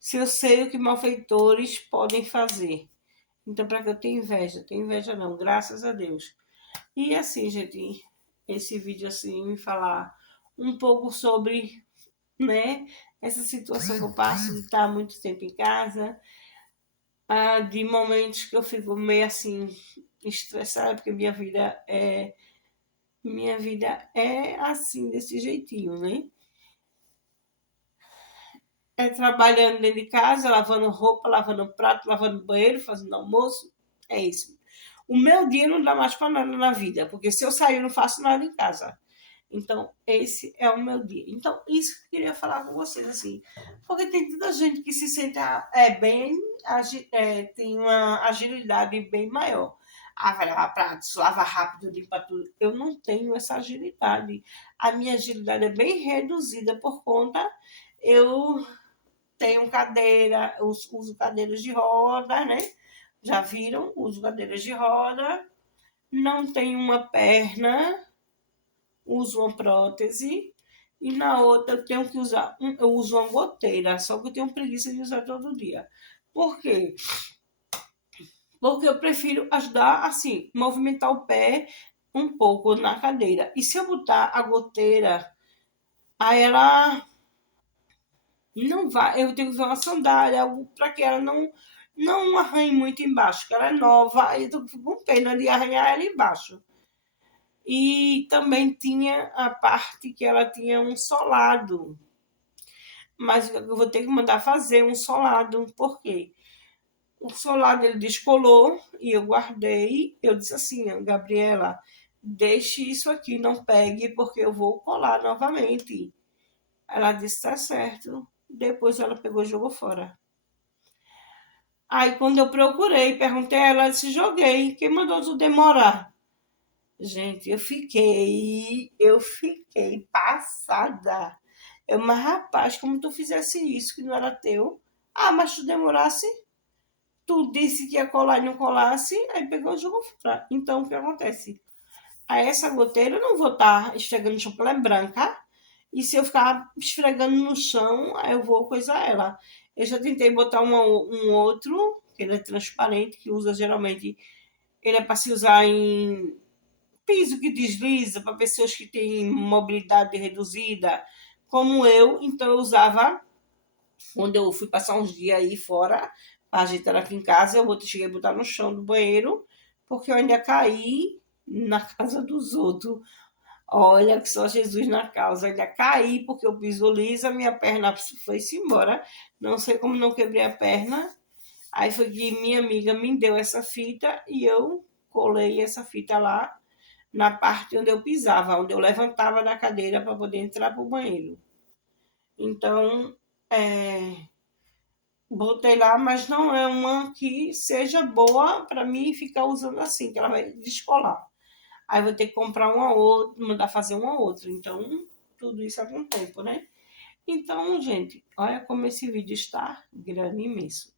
Se eu sei o que malfeitores podem fazer. Então, para que eu tenha inveja? Tenho inveja não, graças a Deus. E assim, gente, esse vídeo assim, me falar um pouco sobre, né, essa situação que eu passo de estar muito tempo em casa, de momentos que eu fico meio assim, estressada, porque minha vida é assim, desse jeitinho, né? É trabalhando dentro de casa, lavando roupa, lavando prato, lavando banheiro, fazendo almoço. É isso. O meu dia não dá mais para nada na vida, porque se eu sair, eu não faço nada em casa. Então, esse é o meu dia. Então, isso que eu queria falar com vocês, assim. Porque tem tanta gente que se sente bem, tem uma agilidade bem maior. Vai lavar pratos, lava rápido, limpa tudo. Eu não tenho essa agilidade. A minha agilidade é bem reduzida por conta. Eu tenho cadeira, uso cadeiras de roda, né? Já viram? Uso cadeiras de roda. Não tenho uma perna, uso uma prótese. E na outra eu tenho que usar, eu uso uma goteira, só que eu tenho preguiça de usar todo dia. Por quê? Porque eu prefiro ajudar, assim, movimentar o pé um pouco na cadeira. E se eu botar a goteira, aí ela não vai, eu tenho que usar uma sandália, algo para que ela não arranhe muito embaixo, que ela é nova, aí eu tô com pena de arranhar ela embaixo. E também tinha a parte que ela tinha um solado, mas eu vou ter que mandar fazer um solado, por quê? O solado ele descolou e eu guardei, eu disse assim, Gabriela, deixe isso aqui, não pegue, porque eu vou colar novamente. Ela disse, tá certo. Depois ela pegou e jogou fora. Aí quando eu procurei, perguntei a ela, ela disse, joguei. Quem mandou tu demorar? Gente, eu fiquei passada. Mas rapaz, como tu fizesse isso, que não era teu? Ah, mas tu demorasse, tu disse que ia colar e não colasse, aí pegou e jogou fora. Então, o que acontece? Aí essa goteira eu não vou estar esfregando no chão, porque ela é branca. E se eu ficar esfregando no chão, aí eu vou coisar ela. Eu já tentei botar um outro, que ele é transparente, que usa geralmente. Ele é para se usar em piso que desliza, para pessoas que têm mobilidade reduzida, como eu. Então eu usava, quando eu fui passar uns dias aí fora, a gente era aqui em casa, eu cheguei a botar no chão do banheiro, porque eu ainda caí na casa dos outros. Olha que só Jesus na causa. Ainda caí porque eu piso lisa, minha perna foi-se embora. Não sei como não quebrei a perna. Aí foi que minha amiga me deu essa fita e eu colei essa fita lá na parte onde eu pisava, onde eu levantava da cadeira para poder entrar para o banheiro. Então, botei lá, mas não é uma que seja boa para mim ficar usando assim, que ela vai descolar. Aí vou ter que comprar uma outra, mandar fazer uma outra. Então, tudo isso é com tempo, né? Então, gente, olha como esse vídeo está grande, imenso.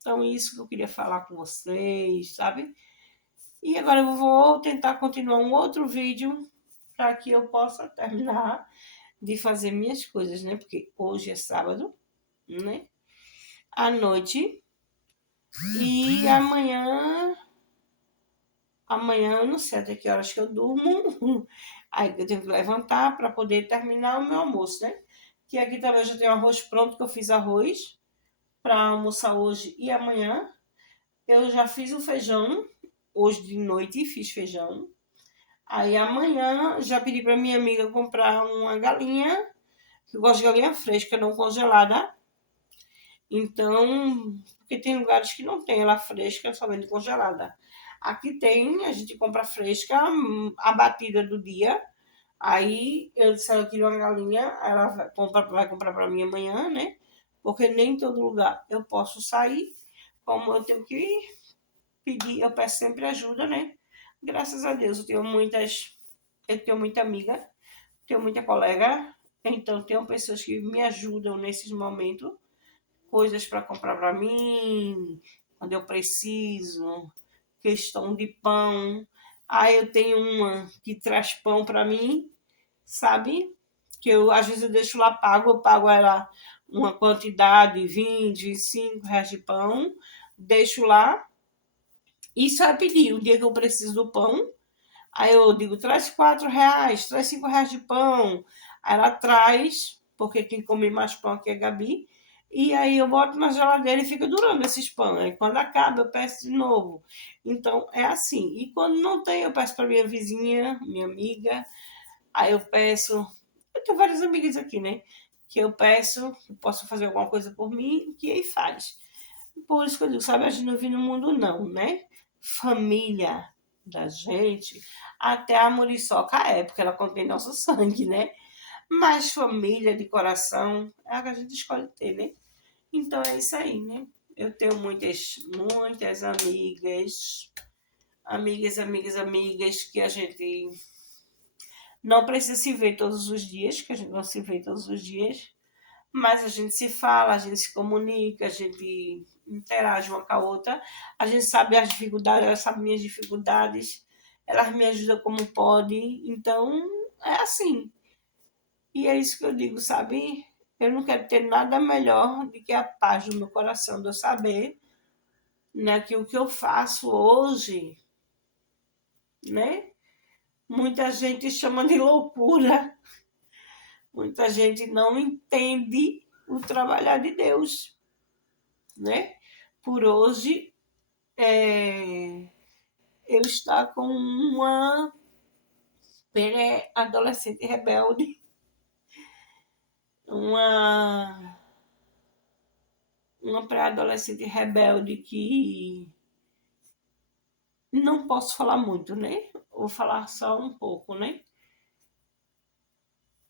Então, isso que eu queria falar com vocês, sabe? E agora eu vou tentar continuar um outro vídeo para que eu possa terminar de fazer minhas coisas, né? Porque hoje é sábado, né? À noite. E amanhã eu não sei até que horas que eu durmo. Aí eu tenho que levantar para poder terminar o meu almoço, né? Que aqui também eu já tenho arroz pronto, que eu fiz arroz para almoçar hoje e amanhã. Eu já fiz o feijão, hoje de noite fiz feijão. Aí amanhã já pedi para minha amiga comprar uma galinha, que eu gosto de galinha fresca, não congelada. Então, porque tem lugares que não tem ela fresca, somente congelada. Aqui tem, a gente compra fresca, abatida do dia. Aí eu disse, ela queria uma galinha, ela vai comprar para mim amanhã, né? Porque nem todo lugar eu posso sair, como eu tenho que pedir, eu peço sempre ajuda, né? Graças a Deus, eu tenho muita amiga, tenho muita colega, então tenho pessoas que me ajudam nesses momentos, coisas para comprar para mim, quando eu preciso, questão de pão. Aí eu tenho uma que traz pão para mim, sabe? Que eu às vezes eu deixo lá pago, eu pago ela uma quantidade, 20, R$ 25 de pão, deixo lá. Isso é pedir, o dia que eu preciso do pão, aí eu digo, traz R$ 4, traz R$ 5 de pão. Aí ela traz, porque quem come mais pão aqui é a Gabi. E aí eu boto na geladeira e fica durando esses pães. Aí quando acaba, eu peço de novo. Então é assim. E quando não tem, eu peço para minha vizinha, minha amiga. Aí eu peço. Eu tenho várias amigas aqui, né? Que eu peço, que posso fazer alguma coisa por mim, que aí faz. Por isso que eu digo, sabe, a gente não vive no mundo, não, né? Família da gente, até a muriçoca é, porque ela contém nosso sangue, né? Mas família de coração é a que a gente escolhe ter, né? Então é isso aí, né? Eu tenho muitas amigas que a gente não precisa se ver todos os dias, que a gente não se vê todos os dias, mas a gente se fala, a gente se comunica, a gente interage uma com a outra, a gente sabe as dificuldades, ela sabe minhas dificuldades, elas me ajudam como pode, então é assim. E é isso que eu digo, sabe? Eu não quero ter nada melhor do que a paz do meu coração, de eu saber, né, que o que eu faço hoje, né? Muita gente chama de loucura, muita gente não entende o trabalhar de Deus, né? Por hoje, eu estar com uma pré-adolescente rebelde, uma, uma pré-adolescente rebelde que não posso falar muito, né? Vou falar só um pouco, né?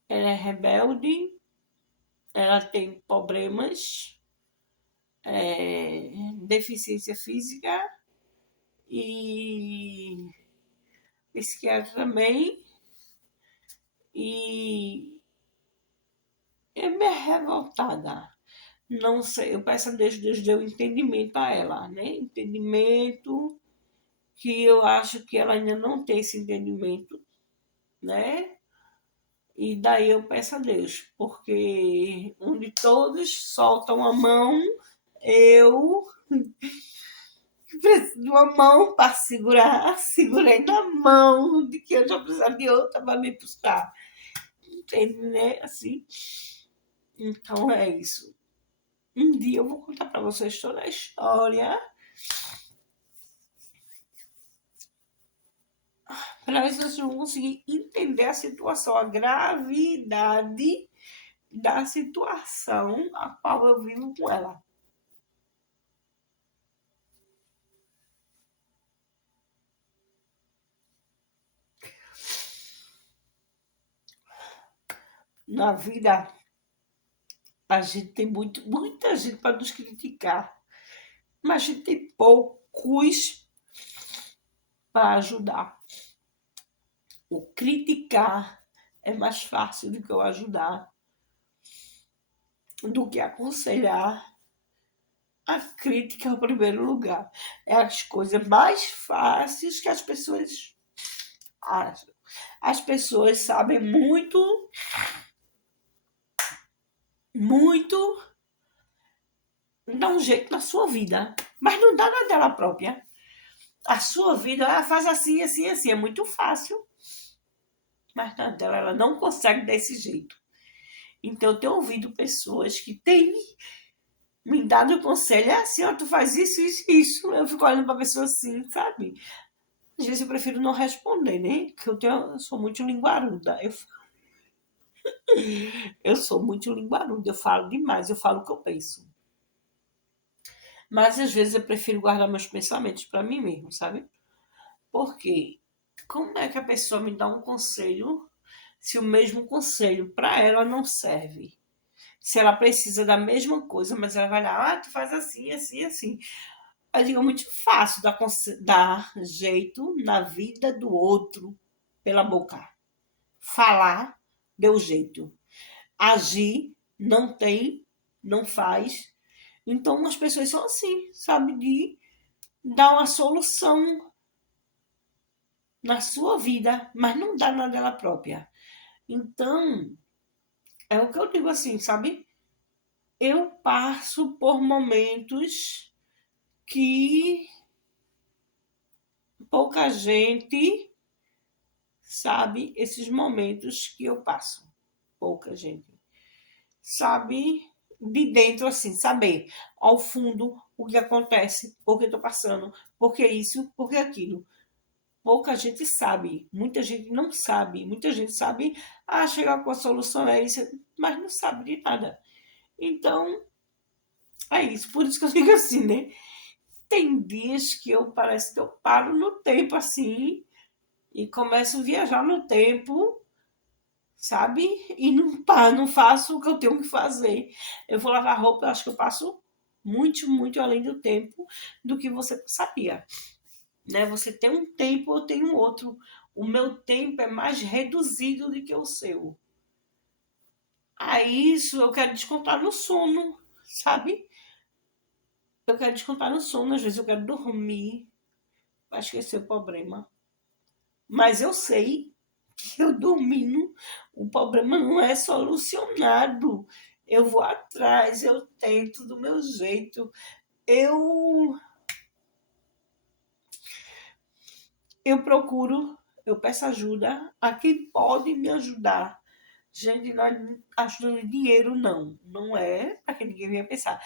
Ela é rebelde, ela tem problemas, deficiência física e psiquiatra também. E revoltada. Não sei, eu peço a Deus dê entendimento a ela, né? Entendimento que eu acho que ela ainda não tem esse entendimento, né? E daí eu peço a Deus, porque onde todos soltam a mão, eu preciso de uma mão para segurar, segurei na mão de que eu já precisava de outra para me puxar. Entende, né? Assim. Então é isso. Um dia eu vou contar para vocês toda a história. Para ver se vocês vão conseguir entender a situação, a gravidade da situação a qual eu vivo com ela. Na vida, a gente tem muita gente para nos criticar, mas a gente tem poucos para ajudar. O criticar é mais fácil do que o ajudar, do que aconselhar. A crítica é o primeiro lugar. É as coisas mais fáceis que as pessoas acham. As pessoas sabem muito dar um jeito na sua vida, mas não dá na dela própria. A sua vida, faz assim, assim, assim. É muito fácil, mas na dela ela não consegue desse jeito. Então eu tenho ouvido pessoas que têm me dado conselho, é assim, ó, tu faz isso, isso, isso. Eu fico olhando pra pessoa assim, sabe? Às vezes eu prefiro não responder, né? Porque eu sou muito linguaruda. Eu sou muito linguaruda, eu falo demais, eu falo o que eu penso. Mas às vezes eu prefiro guardar meus pensamentos para mim mesmo, sabe? Porque como é que a pessoa me dá um conselho se o mesmo conselho para ela não serve? Se ela precisa da mesma coisa, mas ela vai lá, tu faz assim, assim, assim. Eu digo, é muito fácil dar jeito na vida do outro pela boca. Falar, deu jeito. Agir, não tem, não faz. Então as pessoas são assim, sabe? De dar uma solução na sua vida, mas não dá na dela própria. Então, é o que eu digo assim, sabe? Eu passo por momentos que pouca gente sabe esses momentos que eu passo. Pouca gente sabe de dentro assim, saber ao fundo o que acontece, por que estou passando, por que isso, por que aquilo. Pouca gente sabe, muita gente não sabe, muita gente sabe, chegar com a solução é isso, mas não sabe de nada. Então, é isso, por isso que eu digo assim, né? Tem dias que parece que eu paro no tempo assim e começo a viajar no tempo, sabe? E não faço o que eu tenho que fazer. Eu vou lavar roupa, eu acho que eu passo muito, muito além do tempo do que você sabia. Né? Você tem um tempo, eu tenho outro. O meu tempo é mais reduzido do que o seu. Aí isso eu quero descontar no sono, sabe? Eu quero descontar no sono, às vezes eu quero dormir para esquecer o problema. Mas eu sei que eu dormindo, o problema não é solucionado. Eu vou atrás, eu tento do meu jeito. Eu eu procuro, eu peço ajuda a quem pode me ajudar. Gente, não é ajuda de dinheiro, não. Não é para que ninguém venha pensar.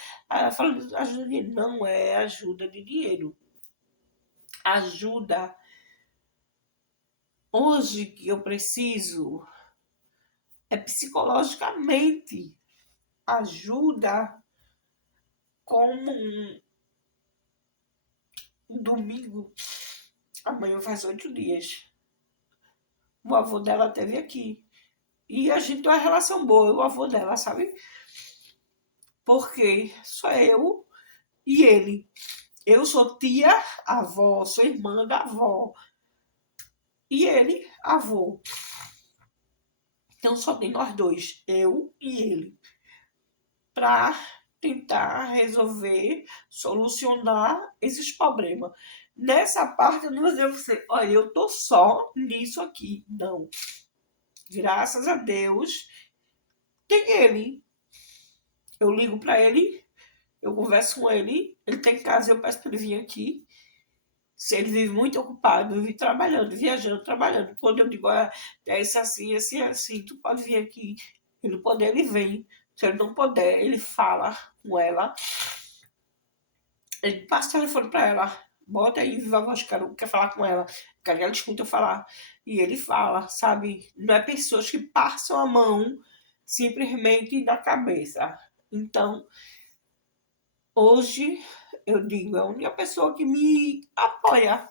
Fala de ajuda de dinheiro. Não é ajuda de dinheiro. Ajuda hoje que eu preciso é psicologicamente. Ajuda como um domingo. Amanhã faz 8 dias. O avô dela esteve aqui. E a gente tem uma relação boa, o avô dela, sabe? Porque sou eu e ele. Eu sou tia, avó, sou irmã da avó. E ele, avô. Então só tem nós dois, eu e ele. para tentar resolver, solucionar esses problemas. Nessa parte, eu não vou dizer pra você, olha, eu tô só nisso aqui. Não. Graças a Deus, tem ele. Eu ligo para ele, eu converso com ele, ele tem casa, eu peço para ele vir aqui. Se ele vive muito ocupado, vive trabalhando, viajando, trabalhando. Quando eu digo, é isso assim, assim, assim, tu pode vir aqui. Ele poder, ele vem. Se ele não puder, ele fala com ela. Ele passa o telefone para ela. Bota aí, viva a voz, quer falar com ela. Quero que ela escuta eu falar. E ele fala, sabe? Não é pessoas que passam a mão simplesmente da cabeça. Então, hoje, eu digo, é a única pessoa que me apoia,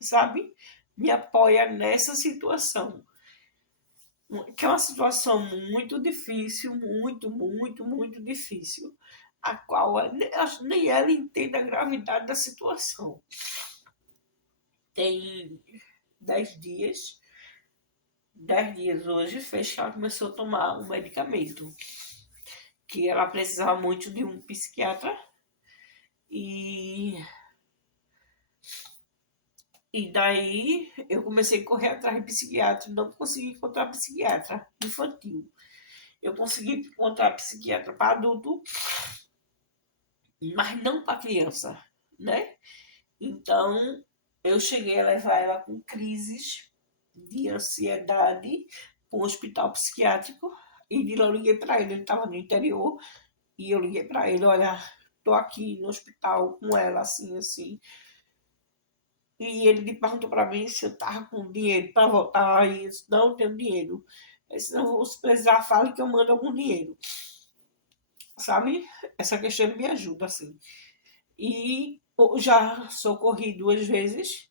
sabe? Me apoia nessa situação. Que é uma situação muito difícil, muito, muito, muito difícil, a qual nem ela entende a gravidade da situação. Tem 10 dias, 10 dias hoje, fez que ela começou a tomar um medicamento, que ela precisava muito de um psiquiatra, e daí eu comecei a correr atrás de psiquiatra, não consegui encontrar psiquiatra infantil. Eu consegui encontrar psiquiatra para adulto, mas não para criança, né? Então, eu cheguei a levar ela com crises de ansiedade para um hospital psiquiátrico, e de lá eu liguei para ele estava no interior, e eu liguei para ele, olha, tô aqui no hospital com ela, assim, assim. E ele perguntou para mim se eu tava com dinheiro para voltar, e eu disse, não, eu tenho dinheiro. Eu disse, não, se precisar, fale que eu mando algum dinheiro. Sabe? Essa questão me ajuda, assim. E eu já socorri 2 vezes,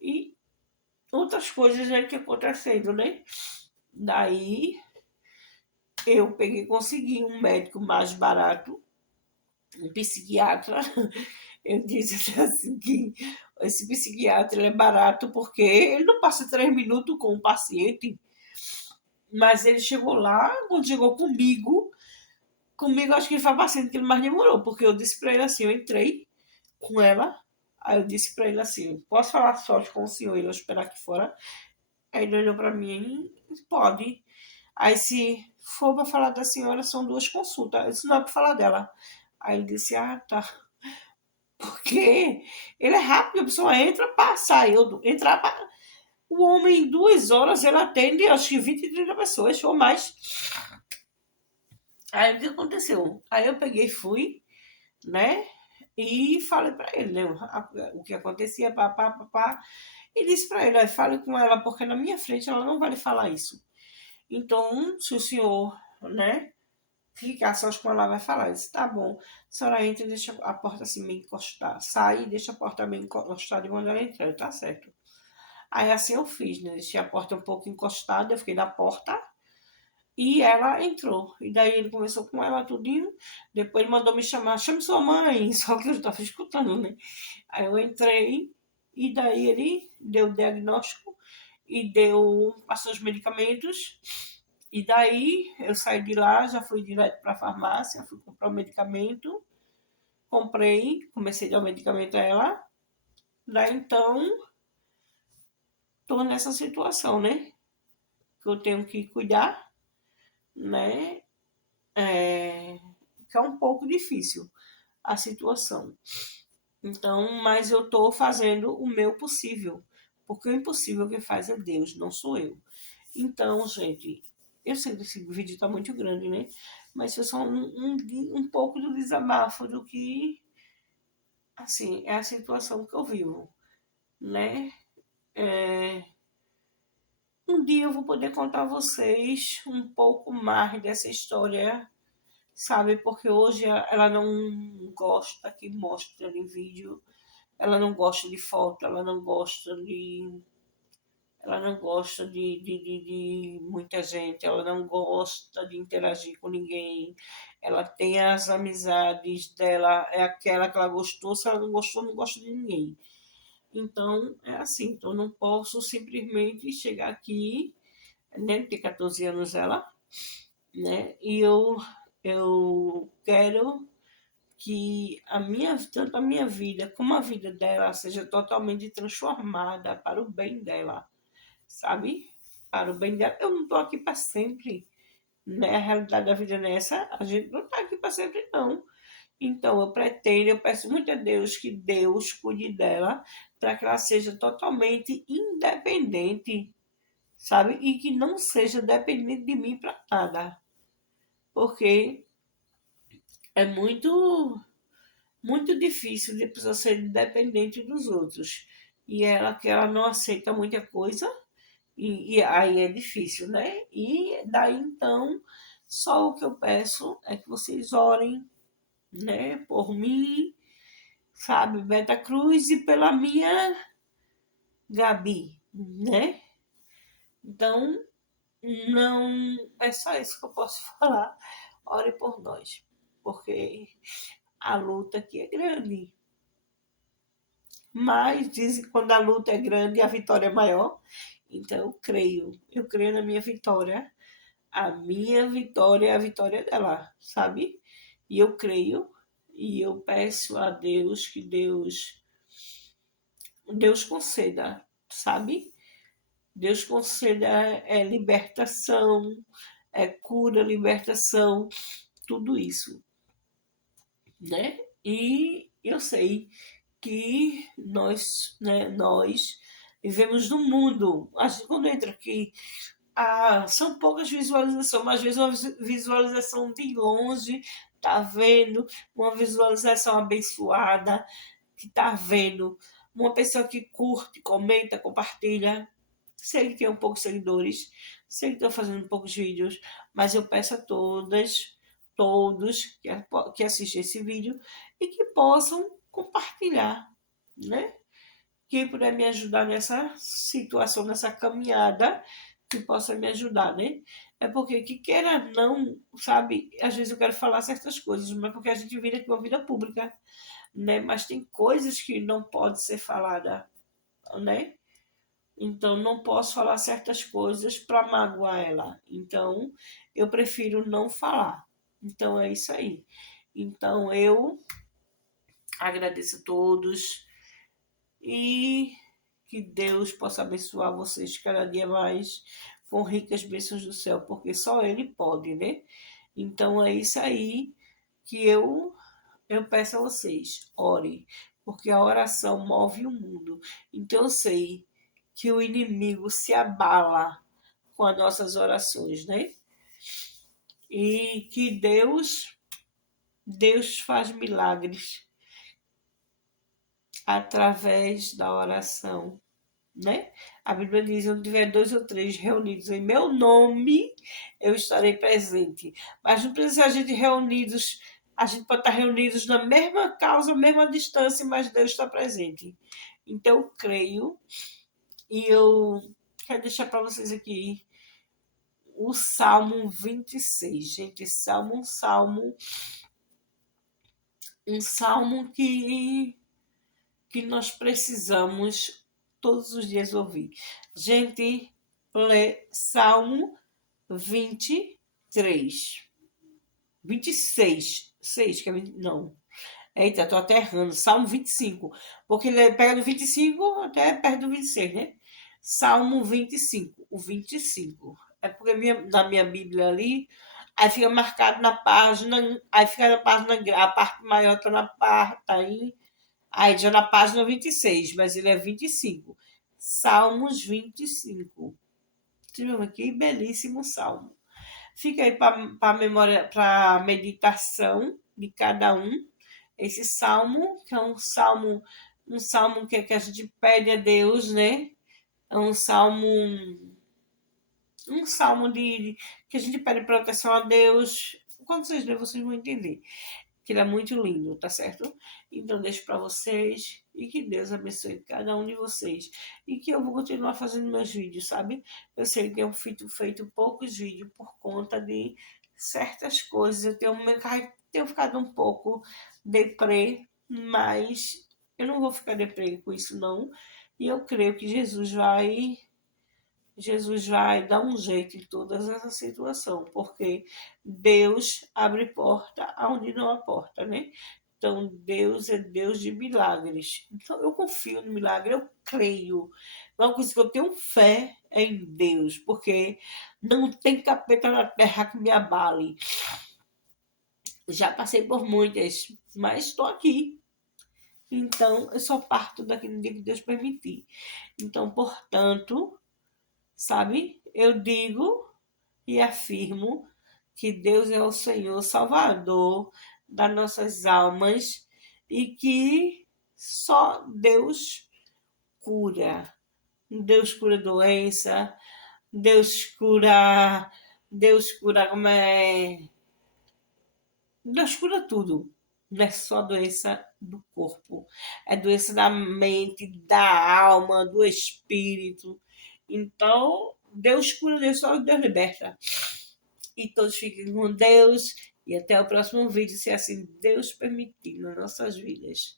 e outras coisas aí que acontecendo, né? Daí eu peguei, consegui um médico mais barato, um psiquiatra. Eu disse assim que esse psiquiatra ele é barato porque ele não passa 3 minutos com o paciente, mas ele chegou lá, quando chegou comigo acho que ele foi a paciente que ele mais demorou, porque eu disse para ele assim, eu entrei com ela, aí eu disse para ele assim, posso falar só com o senhor e eu esperar aqui fora? Aí ele olhou para mim, pode. Aí se for para falar da senhora, são 2 consultas, isso não é para falar dela. Aí ele disse, ah, tá. Porque ele é rápido, a pessoa entra, passa, sai. Eu entrar, o homem em 2 horas ele atende acho que 20, 30 pessoas ou mais. Aí o que aconteceu? Aí eu peguei, fui, né? E falei para ele, né? O que acontecia, pá. E disse para ele, fale com ela, porque na minha frente ela não vai lhe falar isso. Então, se o senhor, né, ficar só com ela, vai falar. Eu disse, tá bom. A senhora entra e deixa a porta assim meio encostada. Sai e deixa a porta meio encostada quando ela entrar, tá certo. Aí assim eu fiz, né? Deixei a porta um pouco encostada, eu fiquei na porta e ela entrou. E daí ele conversou com ela tudinho. Depois ele mandou me chamar, chame sua mãe, só que eu estava escutando, né? Aí eu entrei e daí ele deu o diagnóstico e passou os medicamentos. E daí eu saí de lá, já fui direto para a farmácia, fui comprar o medicamento, comprei, comecei a dar o medicamento a ela. Daí então, estou nessa situação, né? Que eu tenho que cuidar, né? Que é um pouco difícil a situação. Então, mas eu estou fazendo o meu possível, porque o impossível quem faz é Deus, não sou eu. Então, gente, eu sei que esse vídeo está muito grande, né? Mas foi só um pouco do desabafo do que, assim, é a situação que eu vivo, né? É, um dia eu vou poder contar a vocês um pouco mais dessa história, sabe? Porque hoje ela não gosta que mostre em vídeo, ela não gosta de foto, ela não gosta de muita gente, ela não gosta de interagir com ninguém. Ela tem as amizades dela, é aquela que ela gostou, se ela não gostou, não gosta de ninguém. Então, é assim, então eu não posso simplesmente chegar aqui, né, tem 14 anos ela, né, e eu Eu quero que tanto a minha vida como a vida dela seja totalmente transformada para o bem dela, sabe? Para o bem dela. Eu não estou aqui para sempre, né? A realidade da vida é essa, a gente não está aqui para sempre, não. Então, eu peço muito a Deus que Deus cuide dela para que ela seja totalmente independente, sabe? E que não seja dependente de mim para nada. Porque é muito difícil de pessoa ser dependente dos outros. E ela que ela não aceita muita coisa, e aí é difícil, né? E daí então, só o que eu peço é que vocês orem, né, por mim, sabe, Beta Cruz, e pela minha Gabi, né? Então, não é só isso que eu posso falar. Ore por nós, porque a luta aqui é grande. Mas dizem que quando a luta é grande, a vitória é maior. Então eu creio na minha vitória. A minha vitória é a vitória dela, sabe? E eu creio e eu peço a Deus que Deus conceda, sabe? Deus conceda libertação, cura, libertação, tudo isso, né? E eu sei que nós vivemos num mundo, a gente, quando entra aqui, são poucas visualizações, mas às vezes uma visualização de longe, tá vendo, uma visualização abençoada, que tá vendo, uma pessoa que curte, comenta, compartilha. Sei que tem um poucos seguidores, sei que estão fazendo poucos vídeos, mas eu peço a todos que assistem esse vídeo e que possam compartilhar, né? Quem puder me ajudar nessa situação, nessa caminhada, que possa me ajudar, né? É porque, que queira não, sabe? Às vezes eu quero falar certas coisas, mas porque a gente vive aqui uma vida pública, né? Mas tem coisas que não pode ser falada, né? Então não posso falar certas coisas para magoar ela. Então eu prefiro não falar. Então é isso aí. Então eu agradeço a todos e que Deus possa abençoar vocês cada dia mais com ricas bênçãos do céu, porque só Ele pode, né? Então é isso aí que eu peço a vocês, orem, porque a oração move o mundo. Então eu sei que o inimigo se abala com as nossas orações, né? E que Deus faz milagres através da oração, né? A Bíblia diz: onde tiver 2 ou 3 reunidos em meu nome, eu estarei presente. Mas não precisa a gente reunidos, a gente pode estar reunidos na mesma causa, mesma distância, mas Deus está presente. Então eu creio e eu quero deixar para vocês aqui o Salmo 26, gente. Um salmo que nós precisamos todos os dias ouvir. Gente, lê Salmo 23. 26. 6, que é 20, não. Eita, tô até errando. Salmo 25. Porque ele pega do 25 até perto do 26, né? Salmo 25. O 25. É porque na minha Bíblia ali, aí fica marcado na página, aí fica na página, a parte maior tá na parte, tá aí já na página 26, mas ele é 25. Salmos 25. Deixa eu ver aqui, belíssimo salmo. Fica aí para memória, para meditação de cada um. Esse salmo, que é um salmo que a gente pede a Deus, né? É um salmo que a gente pede proteção a Deus. Quando vocês lerem, vocês vão entender que ele é muito lindo, tá certo? Então deixo para vocês e que Deus abençoe cada um de vocês e que eu vou continuar fazendo meus vídeos, sabe? Eu sei que tenho feito poucos vídeos por conta de certas coisas. Tenho ficado um pouco deprê, mas eu não vou ficar deprê com isso não. E eu creio que Jesus Jesus vai dar um jeito em toda essa situação, porque Deus abre porta onde não há porta, né? Então, Deus é Deus de milagres. Então, eu confio no milagre, eu creio. Uma coisa que eu tenho fé é em Deus, porque não tem capeta na terra que me abale. Já passei por muitas, mas estou aqui. Então, eu só parto daquele dia que Deus permitir. Então, portanto, sabe, eu digo e afirmo que Deus é o Senhor Salvador das nossas almas e que só Deus cura. Deus cura doença, Deus cura, Deus cura como é, Deus cura tudo. Não é só doença do corpo, é doença da mente, da alma, do espírito. Então, Deus cura, Deus só Deus liberta. E todos fiquem com Deus. E até o próximo vídeo, se assim Deus permitir, nas nossas vidas.